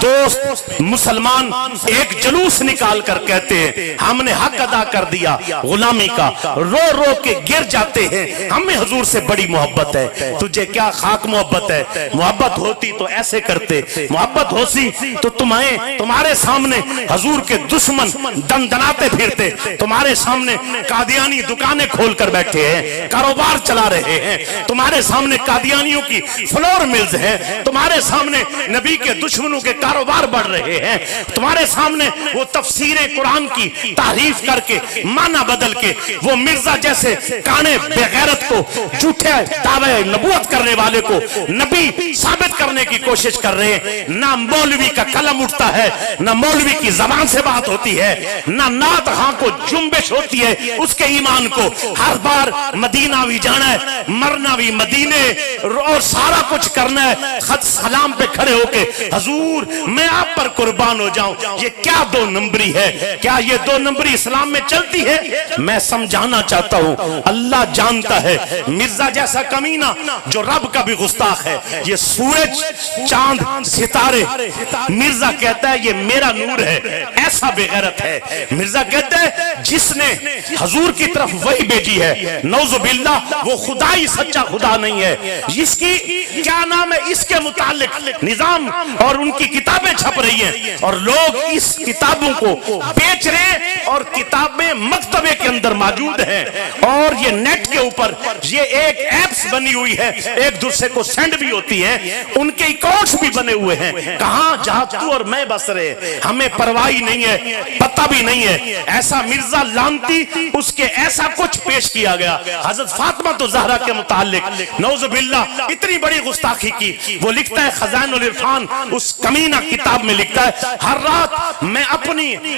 دوست مسلمان ایک جلوس نکال کر کہتے ہیں ہم نے حق ادا کر دیا غلامی کا، رو رو کے گر جاتے ہیں ہمیں حضور سے بڑی محبت ہے۔ تجھے کیا خاک محبت ہے؟ محبت ہوتی تو ایسے کرتے، محبت ہوتی تو تمہارے سامنے حضور کے دشمن دندناتے پھرتے، تمہارے سامنے قادیانی دکانیں کھول کر بیٹھے ہیں، کاروبار چلا رہے ہیں، تمہارے سامنے قادیانیوں کی فلور ملز ہیں، تمہارے سامنے نبی کے دشمنوں کے کاروبار بڑھ رہے ہیں، تمہارے سامنے وہ تفسیر قرآن کی تعریف کر کے معنی بدل کے وہ مرزا جیسے کانے بغیرت کو، جھوٹے دعوے نبوت کرنے والے کو نبی ثابت کرنے کی کوشش کر رہے ہیں۔ نہ مولوی کا قلم اٹھتا ہے، نہ مولوی کی زبان سے بات ہوتی ہے، نہ نعت خواں کو جنبش ہوتی ہے اس کے ایمان کو۔ ہر بار مدینہ بھی جانا ہے، مرنا بھی مدینے، اور سارا کچھ کرنا ہے، خط سلام پہ کھڑے ہو کے حضور میں آپ پر قربان ہو جاؤں۔ یہ کیا 2 نمبری ہے؟ کیا یہ 2 نمبری اسلام میں چلتی ہے؟ میں سمجھانا چاہتا ہوں، اللہ جانتا ہے مرزا جیسا کمینہ جو رب کا بھی گستاخ ہے، یہ سورج چاند ستارے، مرزا کہتا ہے یہ میرا نور ہے، ایسا بے غیرت ہے۔ مرزا کہتا ہے جس نے حضور کی طرف وحی بھیجی ہے، نعوذ باللہ وہ خدائی سچا خدا نہیں ہے، جس کی کیا نام ہے اس کے متعلق نظام اور ان کی کتابیں چھپ رہی ہیں اور لوگ اس کتابوں کو بیچ رہے ہیں، اور کتابیں مکتبے کے اندر موجود ہیں، اور یہ نیٹ کے اوپر یہ ایک ایپس بنی ہوئی ہے، ایک دوسرے کو سینڈ بھی ہوتی ہے، ان کے اکاؤنٹس بھی بنے ہوئے ہیں۔ کہاں جہاں تو اور میں بس رہے، ہمیں پرواہی نہیں ہے، پتہ بھی نہیں ہے۔ ایسا مرزا لانتی، اس کے ایسا کچھ پیش کیا گیا حضرت فاطمہ تو زہرا کے متعلق، نعوذ باللہ اتنی بڑی گستاخی کی۔ وہ لکھتا ہے خزائن العرفان، اس کمینہ کتاب میں لکھتا ہے ہر رات میں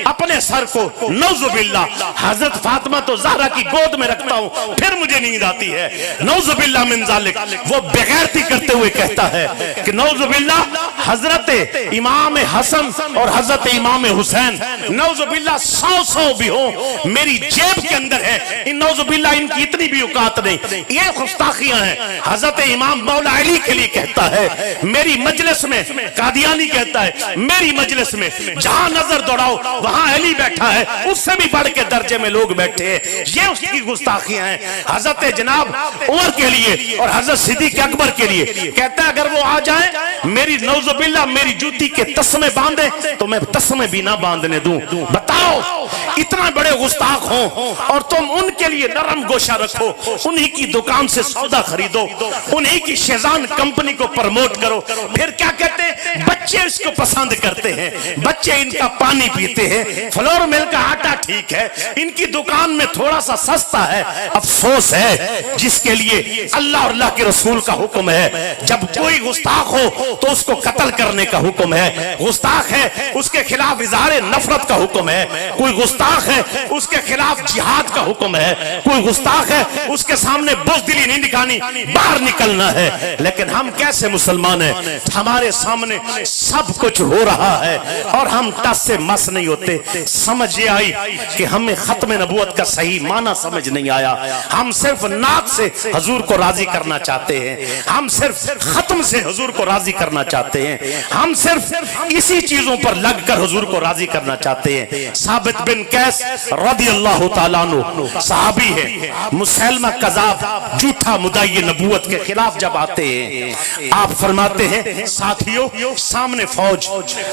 اپنے سر کو نعوذ باللہ حضرت فاطمہ تو زہرا کی گود میں رکھتا ہوں، پھر مجھے نیند آتی ہے۔ نعوذ باللہ من ذالک، وہ بغیرتی کرتے ہوئے کہتا ہے کہ نعوذ باللہ حضرت امام حسن اور حضرت امام حسین نعوذ باللہ 100 بھی ہوں میری جیب کے اندر ہے، نعوذ باللہ ان کی اتنی بھی اوقات نہیں۔ یہ گستاخیاں ہیں۔ حضرت امام مولا علی کے لیے کہتا ہے میری مجلس میں، قادیانی کہتا ہے میری مجلس میں جہاں نظر دوڑاؤ وہاں علی بیٹھا ہے، اس سے بھی بڑھ کے درجے میں لوگ بیٹھے ہیں۔ یہ اس کی گستاخیاں ہیں۔ حضرت جناب عمر کے لیے اور حضرت صدیق اکبر کے لیے کہتا ہے اگر وہ آ جائیں میری نعوذ باللہ میری جوتی کے تسمے باندھے تو میں تسمے بھی نہ باندھنے دوں۔ بتاؤ اتنا بڑے گستاخ ہوں اور تم ان کے لیے نرم گوشہ رکھو، انہی کی دکان سے سودا خریدو، انہی کی شیزان کمپنی کو پرموٹ کرو۔ پھر کیا کہتے ہیں بچے اس کو پسند کرتے ہیں، بچے ان کا پانی پیتے ہیں، فلور مل کا آٹا ٹھیک ہے، ان کی دکان میں تھوڑا سا سستا ہے۔ افسوس ہے جس کے لیے اللہ اور اللہ کے رسول کا حکم ہے جب کوئی گستاخ ہو تو اس کو قتل کرنے کا حکم ہے، گستاخ ہے اس کے خلاف اظہار نفرت کا حکم ہے۔ کوئی گستاخ ہے اس کے خلاف جہاد کا حکم ہے، کوئی گستاخ ہے اس کے سامنے بزدلی نہیں دکھانی، باہر نکلنا ہے۔ لیکن ہم کیسے مسلمان ہیں؟ ہمارے سامنے سب کچھ ہو رہا ہے اور ہم ٹس سے مس نہیں ہوتے۔ سمجھ یہ آئی کہ ہمیں ختم نبوت کا صحیح معنی سمجھ نہیں آیا۔ ہم صرف نعت سے حضور کو راضی کرنا چاہتے ہیں، ہم صرف ختم سے حضور کو راضی کرنا چاہتے ہیں، ہم صرف اسی چیزوں پر لگ کر حضور کو راضی کرنا چاہتے ہیں۔ ثابت بن قیس رضی اللہ تعالیٰ عنہ صحابی ہے، مسیلمہ کذاب جھوٹا مدعی نبوت کے خلاف جب آتے ہیں، آپ فرماتے ہیں ساتھیوں سامنے فوج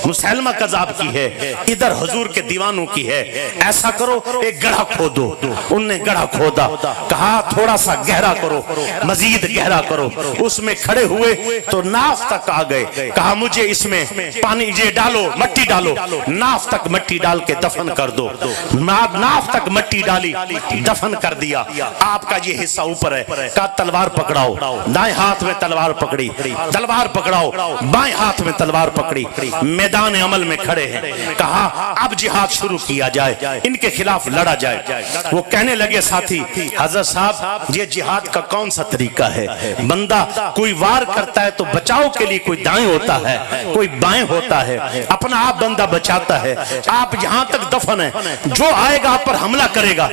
مسیلمہ کذاب کی ہے، ادھر حضور کے دیوانوں کی ہے، ایسا کرو ایک گڑھا کھودو۔ انہوں نے گڑھا کھودا، کہا تھوڑا سا گہرا کرو، مزید گہرا کرو۔ اس میں کھڑے ہوئے تو ناف تک آ گئے، کہا مجھے اس میں پانی یہ ڈالو، مٹی ڈالو، ناف تک مٹی ڈال کے دفن کر دو۔ ناف تک مٹی ڈالی، دفن کر دیا۔ آپ کا یہ حصہ اوپر ہے، کہا تلوار پکڑاؤ، دائیں ہاتھ میں تلوار پکڑی، تلوار پکڑاؤ، بائیں ہاتھ میں تلوار پکڑی، میدان عمل میں کھڑے ہیں۔ کہا اب جہاد شروع کیا جائے، ان کے خلاف لڑا جائے۔ وہ کہنے لگے ساتھی حضرت صاحب یہ جہاد کا کون سا طریقہ ہے؟ بندہ کوئی وار کرتا ہے تو بچاؤ کے لیے کوئی دائیں ہوتا ہے، کوئی بائیں ہوتا ہے، اپنا آپ بندہ بچاتا ہے۔ آپ یہاں تک دفن ہے، جو آئے گا آپ پر حملہ کرے گا،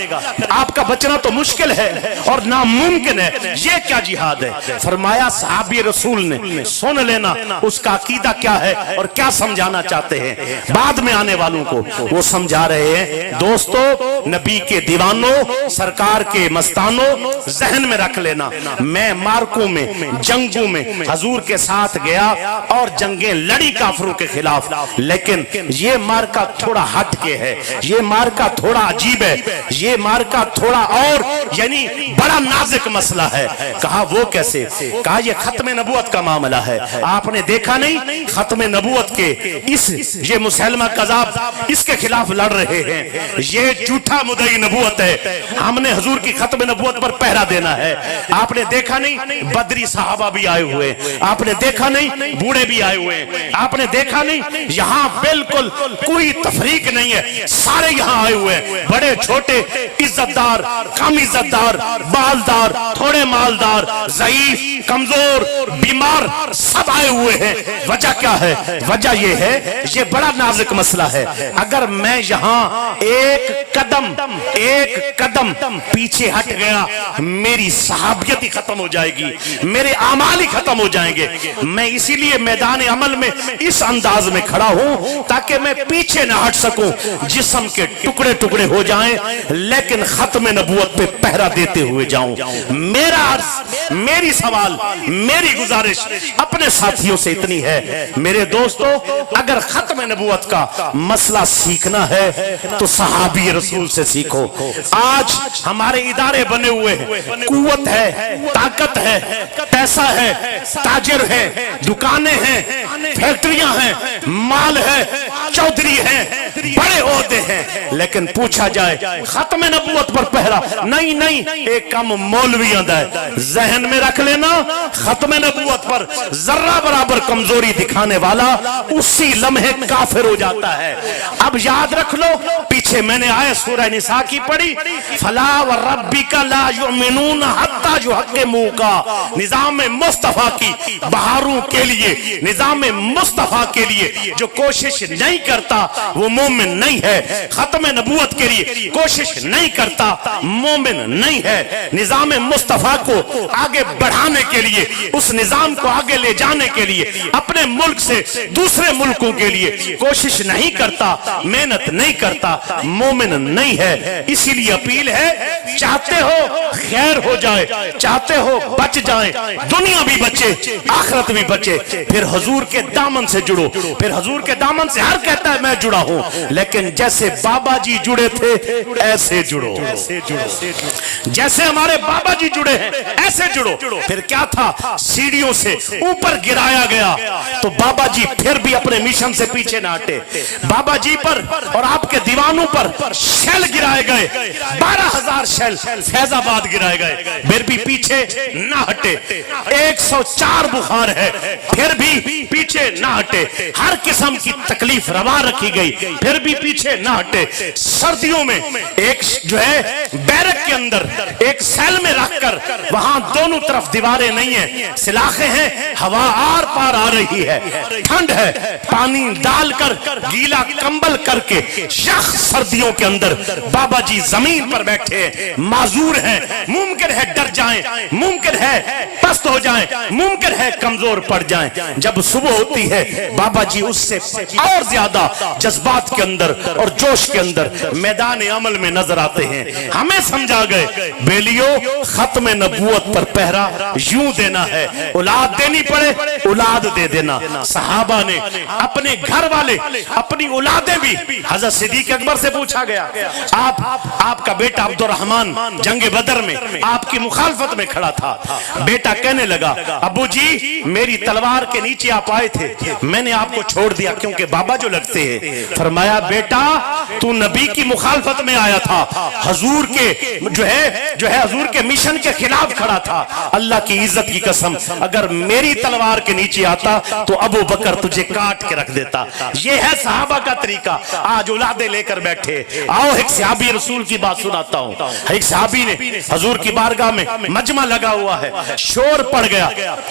آپ کا بچنا تو مشکل ہے اور ناممکن ہے، یہ کیا جہاد ہے؟ فرمایا صحابی رسول نے سن لینا اس کا عقیدہ کیا ہے اور کیا سمجھانا چاہتے ہیں، بعد میں آنے والوں کو وہ سمجھا رہے ہیں۔ دوستو نبی کے دیوانوں، سرکار کے مستانوں، ذہن میں رکھ لینا میں مارکوں میں، جنگوں میں حضور کے ساتھ گیا اور جنگیں لڑی کافروں کے خلاف، لیکن یہ مارکا تھوڑا ہٹ کے ہے، یہ مارکا تھوڑا عجیب ہے، یہ مارکا تھوڑا اور یعنی بڑا نازک مسئلہ ہے۔ کہا وہ کیسے؟ کہا یہ ختم نبوت کا معاملہ ہے۔ آپ نے دیکھا نہیں ختم نبوت کے یہ مسیلمہ کذاب اس کے خلاف لڑ رہے ہیں، یہ جھوٹا مدعی نبوت ہے، ہم نے حضور کی ختم نبوت پر پہرا دینا ہے۔ آپ نے دیکھا نہیں بدری صحابہ بھی آئے ہوئے، آپ نے دیکھا نہیں بوڑھے بھی آئے ہوئے، آپ نے دیکھا نہیں یہاں بالکل کوئی تفریق نہیں ہے، سارے یہاں آئے ہوئے، بڑے چھوٹے، عزت دار، کم عزت دار، بالدار، تھوڑے مالدار، ضعیف، کمزور، بیمار، سب آئے ہوئے ہیں۔ وجہ کیا ہے؟ وجہ یہ ہے یہ بڑا نازک مسئلہ ہے، اگر میں یہاں ایک قدم پیچھے ہٹ گیا میری صحابیت ہی ختم ہو جائے گی، میرے اعمال ہی ختم ہو جائیں گے۔ میں اسی لیے میدان عمل میں اس انداز میں کھڑا ہوں تاکہ میں پیچھے نہ ہٹ سکوں، جسم کے ٹکڑے ٹکڑے ہو جائیں لیکن ختم نبوت پہ پہرا دیتے ہوئے جاؤں۔ میرا عرض، میری سوال، میری گزارش اپنے ساتھیوں سے اتنی ہے میرے دوستو، اگر ختم نبوت کا مسئلہ سیکھنا ہے تو صحابی رسول سے سیکھو۔ آج ہمارے ادارے بنے ہوئے ہیں، قوت ہے، طاقت ہے، پیسہ ہے، تاجر ہے، دکانیں ہیں، فیکٹریاں ہیں، مال ہے، چودھری ہیں، بڑے عہدے ہیں، لیکن پوچھا جائے ختم نبوت پر پہرا نہیں، ایک کم مولوی آندا ہے۔ ذہن میں رکھ لینا ختم نبوت پر ذرہ برابر کمزوری دکھانے والا اسی لمحے کافر ہو جاتا ہے۔ اب یاد رکھ لو پیچھے میں نے آئے سورہ نساء کی پڑھی، فلا وربک لا یؤمنون حتی یحکموک، نظام مصطفیٰ کی بہاروں کے لیے، نظام مصطفیٰ کے لیے جو کوشش نہیں کرتا وہ مومن نہیں ہے، ختم نبوت کے لیے کوشش نہیں کرتا مومن نہیں ہے، نظام مصطفیٰ کو آگے بڑھانے کے لیے، اس نظام کو آگے لے جانے کے لیے، اپنے ملک سے دوسرے ملکوں کے لیے کوشش نہیں کرتا، محنت نہیں کرتا، مومن نہیں ہے۔ اسی لیے اپیل ہے، چاہتے ہو خیر ہو جائے، چاہتے ہو بچ جائیں، دنیا بھی بچے آخرت بھی بچے، پھر حضور کے دامن سے جڑو۔ پھر حضور کے دامن سے ہر کہتا ہے میں جڑا ہوں، لیکن جیسے بابا جی جڑے تھے ایسے جڑو، جیسے ہمارے بابا جی جڑے ہیں ایسے جڑو۔ پھر کیا تھا؟ سیڑھیوں سے اوپر گرایا گیا تو بابا جی پھر بھی اپنے مشن سے پیچھے نہ ہٹے، بابا جی پر اور آپ کے دیوانوں پر شیل گرائے گئے، 12,000 شیل فیض آباد گرائے گئے، پھر بھی پیچھے نہ ہٹے۔ 104 بخار ہے پھر بھی پیچھے پیچھے نہ ہٹے، ہر قسم کی تکلیف روا رکھی گئی پھر بھی پیچھے نہ ہٹے۔ سردیوں میں ایک جو ہے بیرک کے اندر ایک سیل میں رکھ کر، وہاں دونوں طرف دیواریں نہیں ہیں، سلاخیں ہیں، ہوا آر پار آ رہی ہے، ٹھنڈ ہے، پانی ڈال کر گیلا کمبل کر کے یخ سردیوں کے اندر بابا جی زمین پر بیٹھے ہیں، معذور ہیں، ممکن ہے ڈر جائیں، ممکن ہے پست ہو جائیں، ممکن ہے کمزور پڑ جائیں۔ جب صبح ہوتی ہے بابا جی اس سے اور زیادہ جذبات کے اندر اور جوش کے اندر میدان عمل میں نظر آتے ہیں۔ ہمیں سمجھا گئے بیلیو ختم نبوت پر پہرا یوں دینا ہے، اولاد دینی پڑے اولاد دے دینا۔ صحابہ نے اپنے گھر والے اپنی اولادیں بھی، حضرت صدیق اکبر سے پوچھا گیا، آپ کا بیٹا عبد الرحمن جنگ بدر میں آپ کی مخالفت میں کھڑا تھا، بیٹا کہنے لگا ابو جی میری تلوار کے نیچے آپ آئے تھے، میں نے آپ کو چھوڑ دیا کیونکہ بابا جو لگتے ہیں۔ فرمایا بیٹا تو نبی کی مخالفت میں آیا تھا، حضور کے جو ہے حضور کے مشن کے خلاف کھڑا تھا، اللہ کی عزت کی قسم اگر میری تلوار کے نیچے آتا تو ابو بکر تجھے کاٹ کے رکھ دیتا۔ یہ ہے صحابہ کا طریقہ۔ آج اولادیں لے کر بیٹھے، آؤ ایک صحابی رسول کی بات سناتا ہوں۔ ایک صحابی نے حضور کی بارگاہ میں مجمع لگا ہوا ہے، شور پڑ گیا،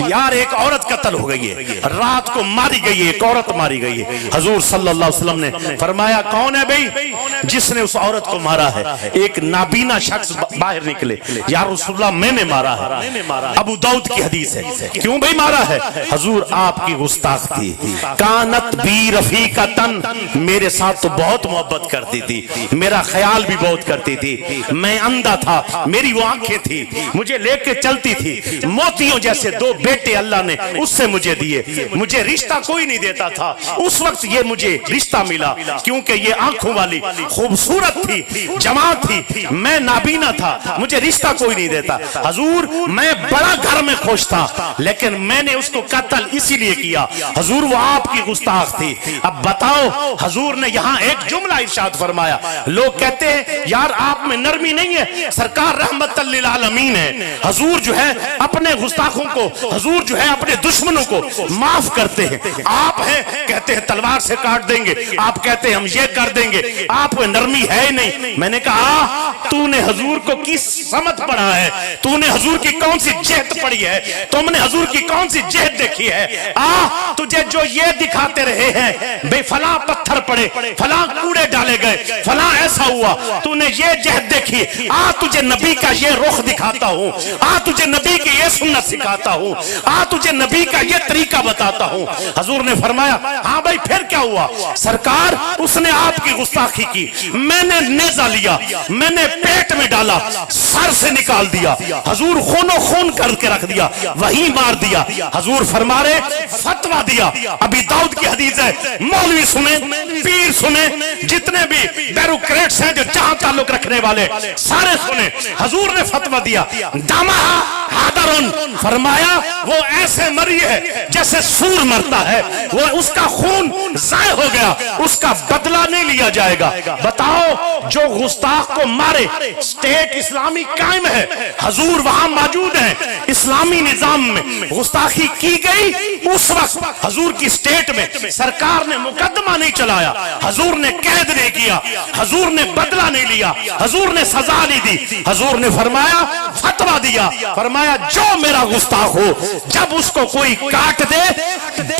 یار ایک عورت قتل ہو گئی ہے، رات کو ماری گئی ہے، ایک عورت ماری گئی ہے۔ حضور صلی اللہ علیہ وسلم نے فرمایا کون ہے بھئی جس نے اس عورت کو مارا ہے؟ ایک نابینا شخص باہر نکلے، یا رسول اللہ میں نے مارا ہے۔ ابو داؤد کی حدیث ہے، کیوں بھئی مارا ہے؟ حضور آپ کی گستاخ تھی، کانت بی رفیقتن، میرے ساتھ تو بہت محبت کرتی تھی، میرا خیال بھی بہت کرتی تھی، میں اندھا تھا، میری وہ آنکھیں تھی، مجھے لے کے چلتی تھی، موتیوں جیسے دو بیٹے اللہ نے اس سے مجھے دیے، مجھے رشتہ کوئی نہیں دیتا تھا، اس وقت یہ مجھے رشتہ ملا کیونکہ یہ آنکھوں والی خوبصورت تھی، جماعت تھی، میں نابینا تھا، مجھے رشتہ کوئی نہیں دیتا۔ حضور میں بڑا گھر میں خوش تھا لیکن میں نے اس کو قتل اسی لیے کیا، حضور وہ آپ کی گستاخ تھی۔ اب بتاؤ حضور نے یہاں ایک جملہ ارشاد فرمایا، لوگ کہتے ہیں یار آپ میں نرمی نہیں ہے، سرکار رحمت للعالمین ہے، حضور جو ہے اپنے گستاخوں کو، حضور جو ہے اپنے دشمنوں کو معاف کرتے ہیں، آپ ہیں کہتے ہیں تلوار سے کاٹ دیں گے، آپ کہتے ہیں ہم یہ کر دیں گے، آپ میں نرمی ہے نہیں۔ میں نے کہا تو نے حضور کو کس سمت پڑھا ہے، تو نے حضور کی کون سی جہد پڑھی ہے، تم نے حضور کی کون سی جہد دیکھی ہے؟ تجھے جو یہ دکھاتے رہے ہیں بے فلاں پتھر پڑے، فلاں کوڑے ڈالے گئے، فلاں ایسا ہوا، تو نے یہ جہد دیکھی، تجھے نبی کا یہ رخ دکھاتا ہوں، تجھے نبی کی یہ سنت سکھاتا ہوں، تجھے نبی کا یہ طریقہ بتاتا ہوں۔ حضور نے فرمایا ہاں بھائی پھر کیا ہوا؟ سرکار اس نے آپ کی گستاخی کی، میں نے نیزہ لیا، میں نے پیٹ میں ڈالا، سر سے نکال دیا، حضور خون و خون کر کے رکھ دیا، وہی مار دیا۔ حضور فرما رہے فتویٰ دیا، ابی داؤد کی حدیث ہے، مولوی سنیں، پیر سنیں، جتنے بھی بیروکریٹس ہیں جو جہاں تعلق رکھنے والے سارے سنیں، حضور نے فتویٰ دیا، دمہا حادرن، فرمایا وہ ایسے مری ہے جیسے سور مرتا ہے، وہ اس کا خون ضائع ہو گیا، اس کا بدلہ نہیں لیا جائے گا۔ بتاؤ جو گستاخ کو مارے، اسٹیٹ اسلامی قائم ہے، حضور وہاں موجود ہیں، اسلامی نظام میں گستاخی کی گئی، اس وقت حضور کی اسٹیٹ میں سرکار نے مقدمہ نہیں چلایا، حضور نے قید نہیں کیا، حضور نے بدلہ نہیں لیا، حضور نے سزا نہیں دی، حضور نے فرمایا فتویٰ دیا، فرمایا جو میرا گستاخ ہو جب اس کو کوئی کاٹ دے،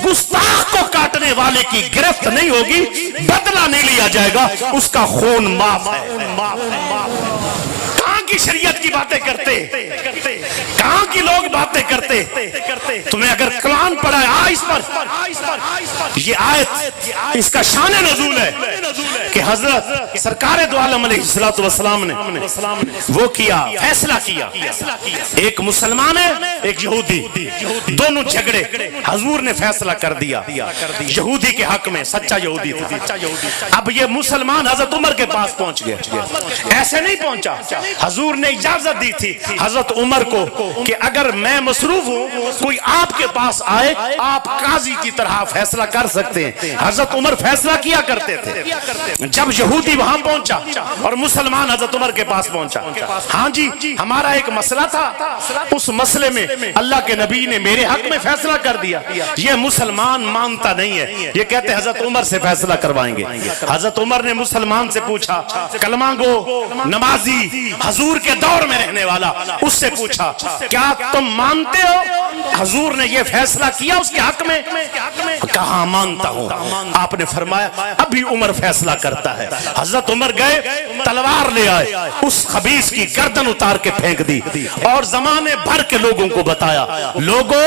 گستاخ کو کاٹنے والے کی گرفت نہیں ہوگی، بدلہ نہیں لیا جائے گا، اس کا خون معاف ہے۔ کہاں کی شریعت کی باتیں کرتے، کہاں کی لوگ باتیں کرتے؟ تمہیں اگر قرآن پڑھا ہے اس پر یہ آیت اس کا شان نزول ہے کہ حضرت سرکار دو عالم علیہ السلام نے وہ کیا، فیصلہ کیا، ایک مسلمان ہے ایک یہودی، دونوں جھگڑے، حضور نے فیصلہ کر دیا یہودی کے حق میں، سچا یہودی تھا۔ اب یہ مسلمان حضرت عمر کے پاس پہنچ گیا، ایسے نہیں پہنچا، حضور نے اجازت دی تھی حضرت عمر کو کہ اگر میں مصروف ہوں کوئی آپ کے پاس آئے آپ قاضی کی طرح فیصلہ کر سکتے ہیں۔ حضرت عمر فیصلہ کیا کرتے تھے، جب یہودی وہاں پہنچا اور مسلمان حضرت عمر کے پاس پہنچا، ہاں جی ہمارا ایک مسئلہ تھا، اس مسئلے میں اللہ کے نبی نے میرے حق میں فیصلہ کر دیا، یہ مسلمان مانتا نہیں ہے، یہ کہتے حضرت عمر سے فیصلہ کروائیں گے۔ حضرت عمر نے مسلمان سے پوچھا، کلمہ گو نمازی حضور کے دور میں رہنے والا، اس سے پوچھا کیا تم مانتے ہو حضور نے یہ فیصلہ کیا اس کے حق میں؟ کہا مانتا ہوں۔ آپ نے فرمایا ابھی عمر فیصلہ کرتا ہے۔ حضرت عمر گئے، تلوار لے آئے، اس خبیث کی گردن اتار کے پھینک دی اور زمانے بھر کے لوگوں کو بتایا، لوگوں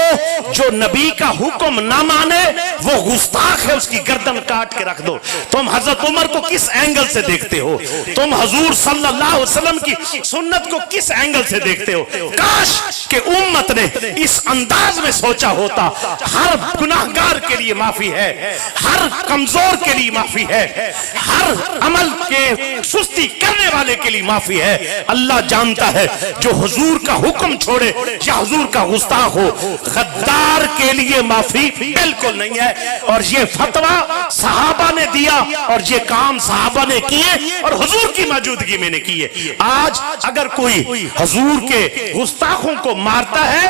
جو نبی کا حکم نہ مانے وہ گستاخ ہے، اس کی گردن کاٹ کے رکھ دو۔ تم حضرت عمر کو کس اینگل سے دیکھتے ہو؟ تم حضور صلی اللہ علیہ وسلم کی سنت کو کس اینگل سے دیکھتے ہو؟ کاش کہ امت نے اس انداز میں سوچا ہوتا، ہر گناہگار کے لیے معافی ہے، ہر کمزور کے لیے معافی ہے، ہر عمل کے سستی کرنے والے کے لیے معافی ہے۔ اللہ جانتا ہے جو حضور کا حکم چھوڑے یا حضور کا گستاخ ہو، غدار کے لیے معافی بالکل نہیں ہے۔ اور یہ فتویٰ صحابہ نے دیا اور یہ کام صحابہ نے کیے اور حضور کی موجودگی میں نے کیے۔ آج اگر کوئی حضور کے گستاخوں کو مارتا ہے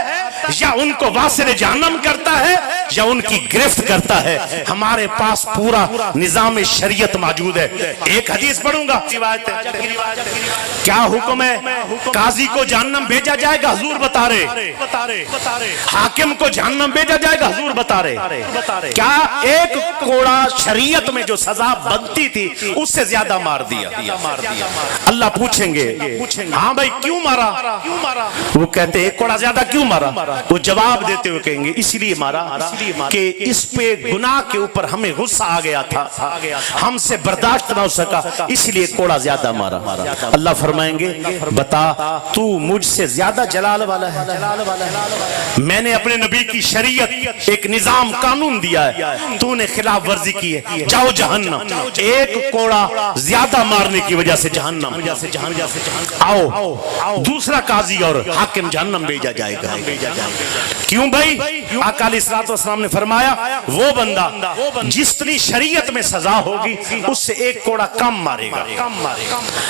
یا ان کو واصل جہنم کرتا ہے یا ان کی گرفت کرتا ہے، ہمارے پاس پورا نظام شریعت موجود ہے۔ ایک حدیث پڑھوں گا، کیا حکم ہے؟ قاضی کو جہنم بھیجا جائے گا، حضور بتا رہے، حاکم کو جہنم بھیجا جائے گا، حضور بتا رہے، کیا ایک کوڑا شریعت میں جو سزا بنتی تھی اس سے زیادہ مار دیا؟ اللہ پوچھیں گے ہاں بھائی کیوں مارا؟ وہ کہتے ایک کوڑا زیادہ کیوں مارا؟ وہ جواب دیتے ہوئے کہیں گے اس لیے مارا کہ اس پہ گناہ کے اوپر ہمیں غصہ آ گیا تھا، ہم سے برداشت نہ ہو سکا، اس لیے کوڑا زیادہ مارا۔ اللہ فرمائیں گے بتا تو مجھ سے زیادہ جلال والا ہے؟ میں نے اپنے نبی کی شریعت ایک نظام قانون دیا ہے، تو نے خلاف ورزی کی ہے، جاؤ جہنم۔ ایک کوڑا زیادہ مارنے کی وجہ سے جہنم، آؤ دوسرا قاضی اور حاکم جہنم بھیجا جائے گا۔ کیوں بھائی؟ آقا علیہ الصلوۃ والسلام نے فرمایا وہ بندہ جتنی شریعت میں سزا ہوگی اس سے ایک کوڑا کم مارے گا۔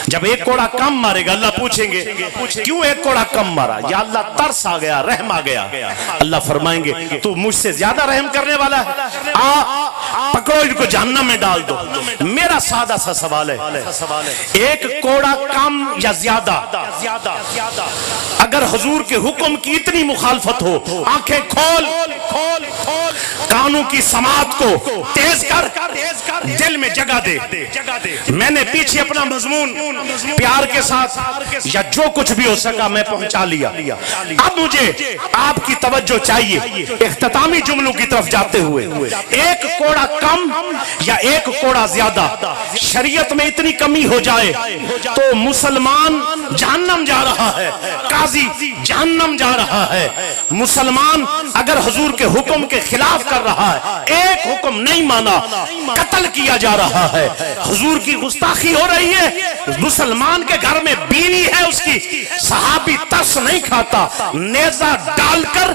جب ایک کوڑا کم مارے گا اللہ پوچھیں گے کیوں ایک کوڑا کم مارا؟ یا اللہ ترس آ گیا، رحم آ گیا۔ اللہ فرمائیں گے تو مجھ سے زیادہ رحم کرنے والا ہے، پکڑو ان کو جہنم میں ڈال دو۔ میرا سادہ سا سوال ہے، ایک کوڑا کم یا زیادہ؟ اگر حضور کے حکم کی اتنی مخالفت ہو، آنکھیں کھول، کانوں کی سماعت کو تیز کر، دل میں جگہ دے۔ میں نے پیچھے اپنا مضمون پیار کے ساتھ یا جو کچھ بھی ہو سکا میں پہنچا لیا، اب مجھے آپ کی توجہ چاہیے اختتامی جملوں کی طرف جاتے ہوئے۔ ایک کوڑا کم یا ایک کوڑا زیادہ؟ شریعت میں اتنی کمی ہو جائے تو مسلمان جہنم جا رہا ہے، قاضی جہنم جا رہا ہے۔ مسلمان اگر حضور کے حکم کے خلاف کر رہا ہے، ایک حکم نہیں مانا، قتل کیا جا رہا ہے، حضور کی گستاخی ہو رہی ہے۔ مسلمان کے گھر میں بیوی ہے، اس کی صحابی ترس نہیں کھاتا، نیزہ ڈال کر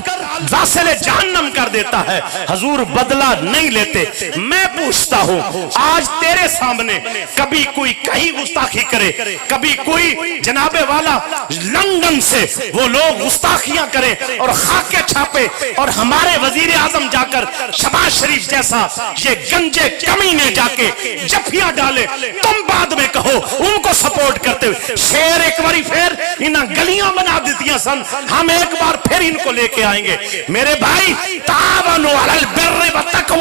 واصل جہنم کر دیتا ہے، حضور بدلہ نہیں لیتے۔ میں پوچھتا ہوں آج تیرے سامنے کبھی کوئی کہیں گستاخی کرے، کبھی کوئی جناب والا لندن سے وہ لوگ گستاخیاں کریں اور خاکے چھاپے اور ہمارے وزیر اعظم جا کر شہباز شریف جیسا یہ گنجے کمینے جا کے جفیاں ڈالے، تم بعد میں کہو ان کو سپورٹ کرتے ہوئے شیر ایک باری پھر انہاں گلیاں بنا دیتیاں سن، ہم ایک بار پھر ان کو لے کے آئیں گے۔ میرے بھائی تعاونوا علی البر والتقوی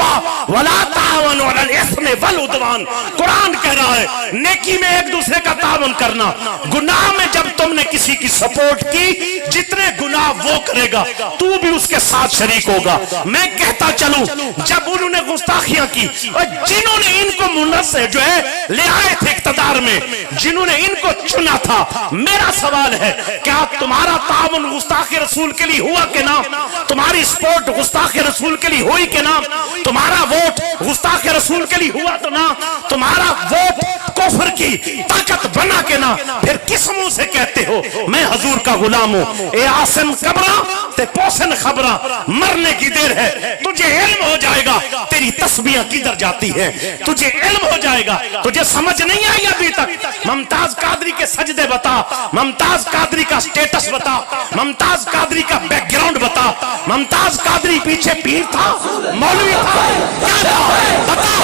ولا تعاونوا علی الاثم والعدوان، قرآن کہہ رہا ہے نیکی میں ایک دوسرے کا تعاون کرنا، گناہ میں جب تم نے کسی کی سپورٹ کی جتنے گناہ وہ کرے گا تو بھی اس کے ساتھ شریک ہوگا۔ میں کہتا چلوں جب انہوں نے گستاخیاں کی اور جنہوں نے ان کو منصر جو ہے لے آئے تھے اقتدار میں، جنہوں نے ان کو چنا تھا، میرا سوال ہے کیا تمہارا تعاون گستاخ رسول کے لیے ہوا کہ نہ؟ تمہاری سپورٹ گستاخ رسول کے لیے ہوئی کہ نہ؟ تمہارا ووٹ گستاخ رسول کے لیے ہوا تو نہ؟ تمہارا ووٹ کفر کی طاقت بنا کے نہ؟ پھر کس منہ سے کہتے ہو میں حضور کا غلام ہوں؟ اے آسم قبرہ تے پوسن خبرہ، مرنے کی دیر ہے، تجھے علم ہو جائے گا تیری تسبیحاں کدھر جاتی ہیں، تجھے علم ہو جائے گا. تجھے سمجھ نہیں آئی ابھی تک. ممتاز قادری کے سجدے بتا، ممتاز قادری کا سٹیٹس بتا، ممتاز قادری کا بیک گراؤنڈ بتا. ممتاز قادری پیچھے پیر تھا، مولوی تھا، کیا تھا بتا.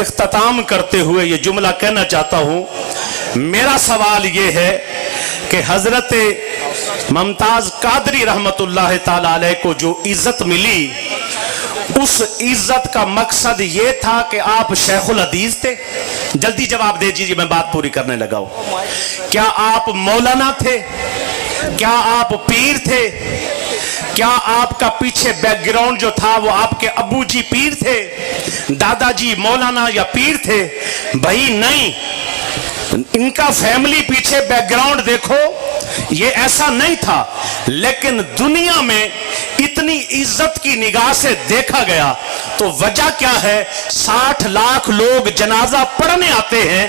اختتام کرتے ہوئے یہ جملہ کہنا چاہتا ہوں. میرا سوال یہ ہے کہ حضرت ممتاز قادری رحمت اللہ تعالی علیہ کو جو عزت ملی، اس عزت کا مقصد یہ تھا کہ آپ شیخ الحدیث تھے؟ جلدی جواب دے جیجئے، میں بات پوری کرنے لگا ہوں. کیا آپ مولانا تھے؟ کیا آپ پیر تھے؟ کیا آپ کا پیچھے بیک گراؤنڈ جو تھا وہ آپ کے ابو جی پیر تھے، دادا جی مولانا یا پیر تھے؟ بھائی نہیں. ان کا فیملی پیچھے بیک گراؤنڈ دیکھو، یہ ایسا نہیں تھا. لیکن دنیا میں اتنی عزت کی نگاہ سے دیکھا گیا تو وجہ کیا ہے؟ 60 لاکھ لوگ جنازہ پڑھنے آتے ہیں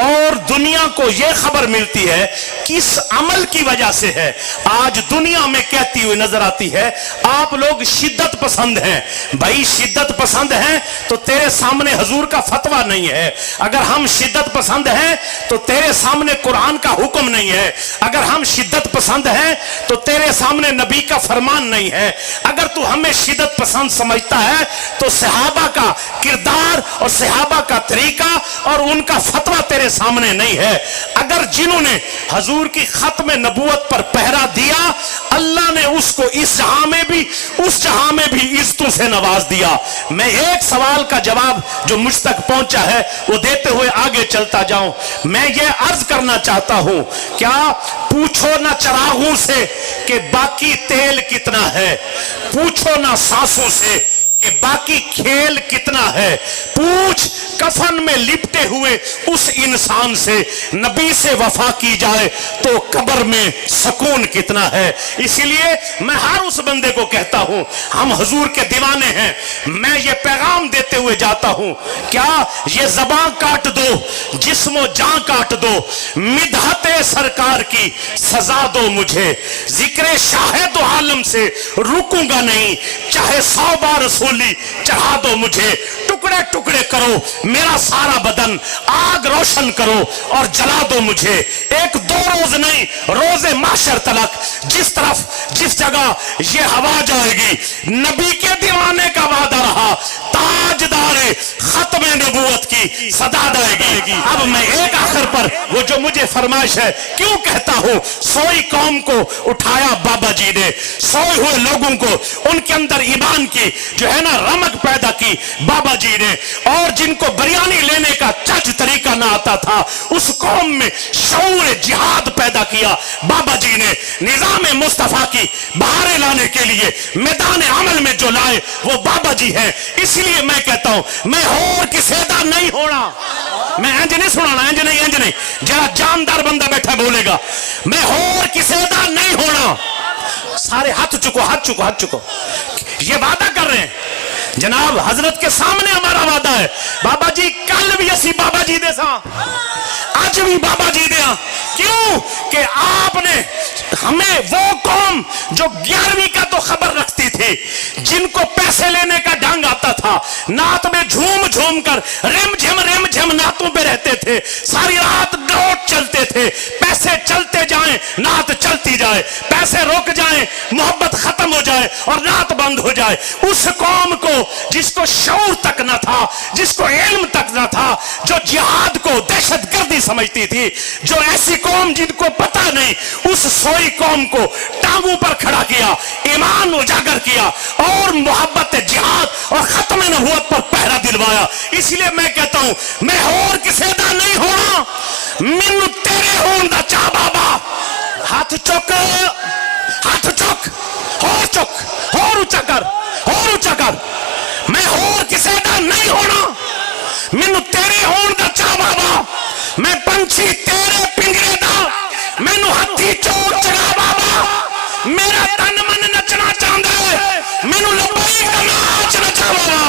اور دنیا کو یہ خبر ملتی ہے کس عمل کی وجہ سے ہے. آج دنیا میں کہتی ہوئی نظر آتی ہے آپ لوگ شدت پسند ہیں. بھائی شدت پسند ہیں تو تیرے سامنے حضور کا فتویٰ نہیں ہے. اگر ہم شدت پسند ہیں تو تیرے سامنے قرآن کا حکم نہیں ہے. اگر ہم شدت پسند ہیں تو تیرے سامنے نبی کا فرمان نہیں ہے. اگر تو ہمیں شدت پسند سمجھتا ہے تو صحابہ کا کردار اور صحابہ کا طریقہ اور ان کا فتویٰ تیرے میرے سامنے نہیں ہے. اگر جنہوں نے حضور کی ختم نبوت پر پہرا دیا, اللہ نے اس کو اس جہاں میں بھی اس جہاں میں بھی عزتوں سے نواز دیا. میں ایک سوال کا جواب جو مجھ تک پہنچا ہے وہ دیتے ہوئے آگے چلتا جاؤں. میں یہ عرض کرنا چاہتا ہوں, کیا پوچھو نہ چراغوں سے کہ باقی تیل کتنا ہے, پوچھو نہ سانسوں سے کہ باقی کھیل کتنا ہے, پوچھ کفن میں لپٹے ہوئے اس انسان سے نبی سے وفا کی جائے تو قبر میں سکون کتنا ہے. اسی لیے میں ہر اس بندے کو کہتا ہوں, ہم حضور کے دیوانے ہیں, میں یہ پیغام دیتے ہوئے جاتا ہوں, کیا یہ زبان کاٹ دو, جسم و جان کاٹ دو, مدحت سرکار کی سزا دو مجھے, ذکر شاہد و عالم سے رکوں گا نہیں, چاہے 100 بار رسولی چڑھا دو مجھے, ٹکڑے ٹکڑے کرو میرا سارا بدن, آگ روشن کرو اور جلا دو مجھے. ایک دو روز نہیں, روز محشر تلک جس طرف جس جگہ یہ ہوا جائے گی, نبی کے دیوانے کا وعدہ رہا, تاجدار ختم نبوت کی صدا دائے گی. اب میں ایک آخر پر وہ جو مجھے فرمائش ہے کیوں کہتا ہوں, سوئی قوم کو اٹھایا بابا جی نے, سوئے ہوئے لوگوں کو ان کے اندر ایمان کی جو ہے نا رمق پیدا کی بابا جی نے, اور جن کو بریانی لینے کا چج طریقہ نہ آتا تھا اس قوم میں شعور جہاد پیدا کیا بابا جی نے. نظام مصطفیٰ کی بہاریں لانے کے لیے میدان عمل میں جو لائے وہ بابا جی ہیں. اسی لیے میں کہتا ہوں, میں اور کسی دا نہیں ہونا, میں انج نہیں سنانا, انج نہیں, جہاں جاندار بندہ بیٹھا بولے گا, میں اور کسی دا نہیں ہونا. سارے ہاتھ چکو, یہ وعدہ کر رہے ہیں جناب, حضرت کے سامنے ہمارا وعدہ ہے. بابا جی کل بھی اسی بابا جی دے ساں, آج بھی بابا جی دیا. کیوں کہ آپ نے ہمیں وہ قوم جو 11ویں کا تو خبر رکھتی تھی, جن کو پیسے لینے کا ڈھنگ آتا تھا, نعت میں جھوم جھوم کر رم جھم نعتوں پہ رہتے تھے, ساری رات نوٹ چلتے تھے, پیسے چلتے جائیں نعت چلتی جائے, پیسے رک جائیں محبت ختم ہو جائے اور نعت بند ہو جائے. اس قوم کو جس کو شعور تک نہ تھا, جس کو علم تک نہ تھا, جو جہاد کو دہشت گردی سمجھتی تھی, جو ایسی قوم جن کو پتہ نہیں, اس سوئی قوم کو ٹانگوں پر کھڑا کیا, ایمان اجاگر کیا اور محبت جہاد اور ختم نبوت پر پہرا دلوایا. اس لیے میں کہتا ہوں, میں اور کسی دا نہیں ہونا, مینوں تیرے ہون دا چا بابا. ہاتھ چک, اور اونچا کر, میں اور کسی دا نہیں ہونا, مینوں تیرے ہون دا چا بابا. میں پنچھی تیرے پنجرے دا, مینوں ہتھی چوک چڑھا بابا. میرا تن من نچنا چاہتا ہے, مینوں لبیک دا ناچ نچا بابا.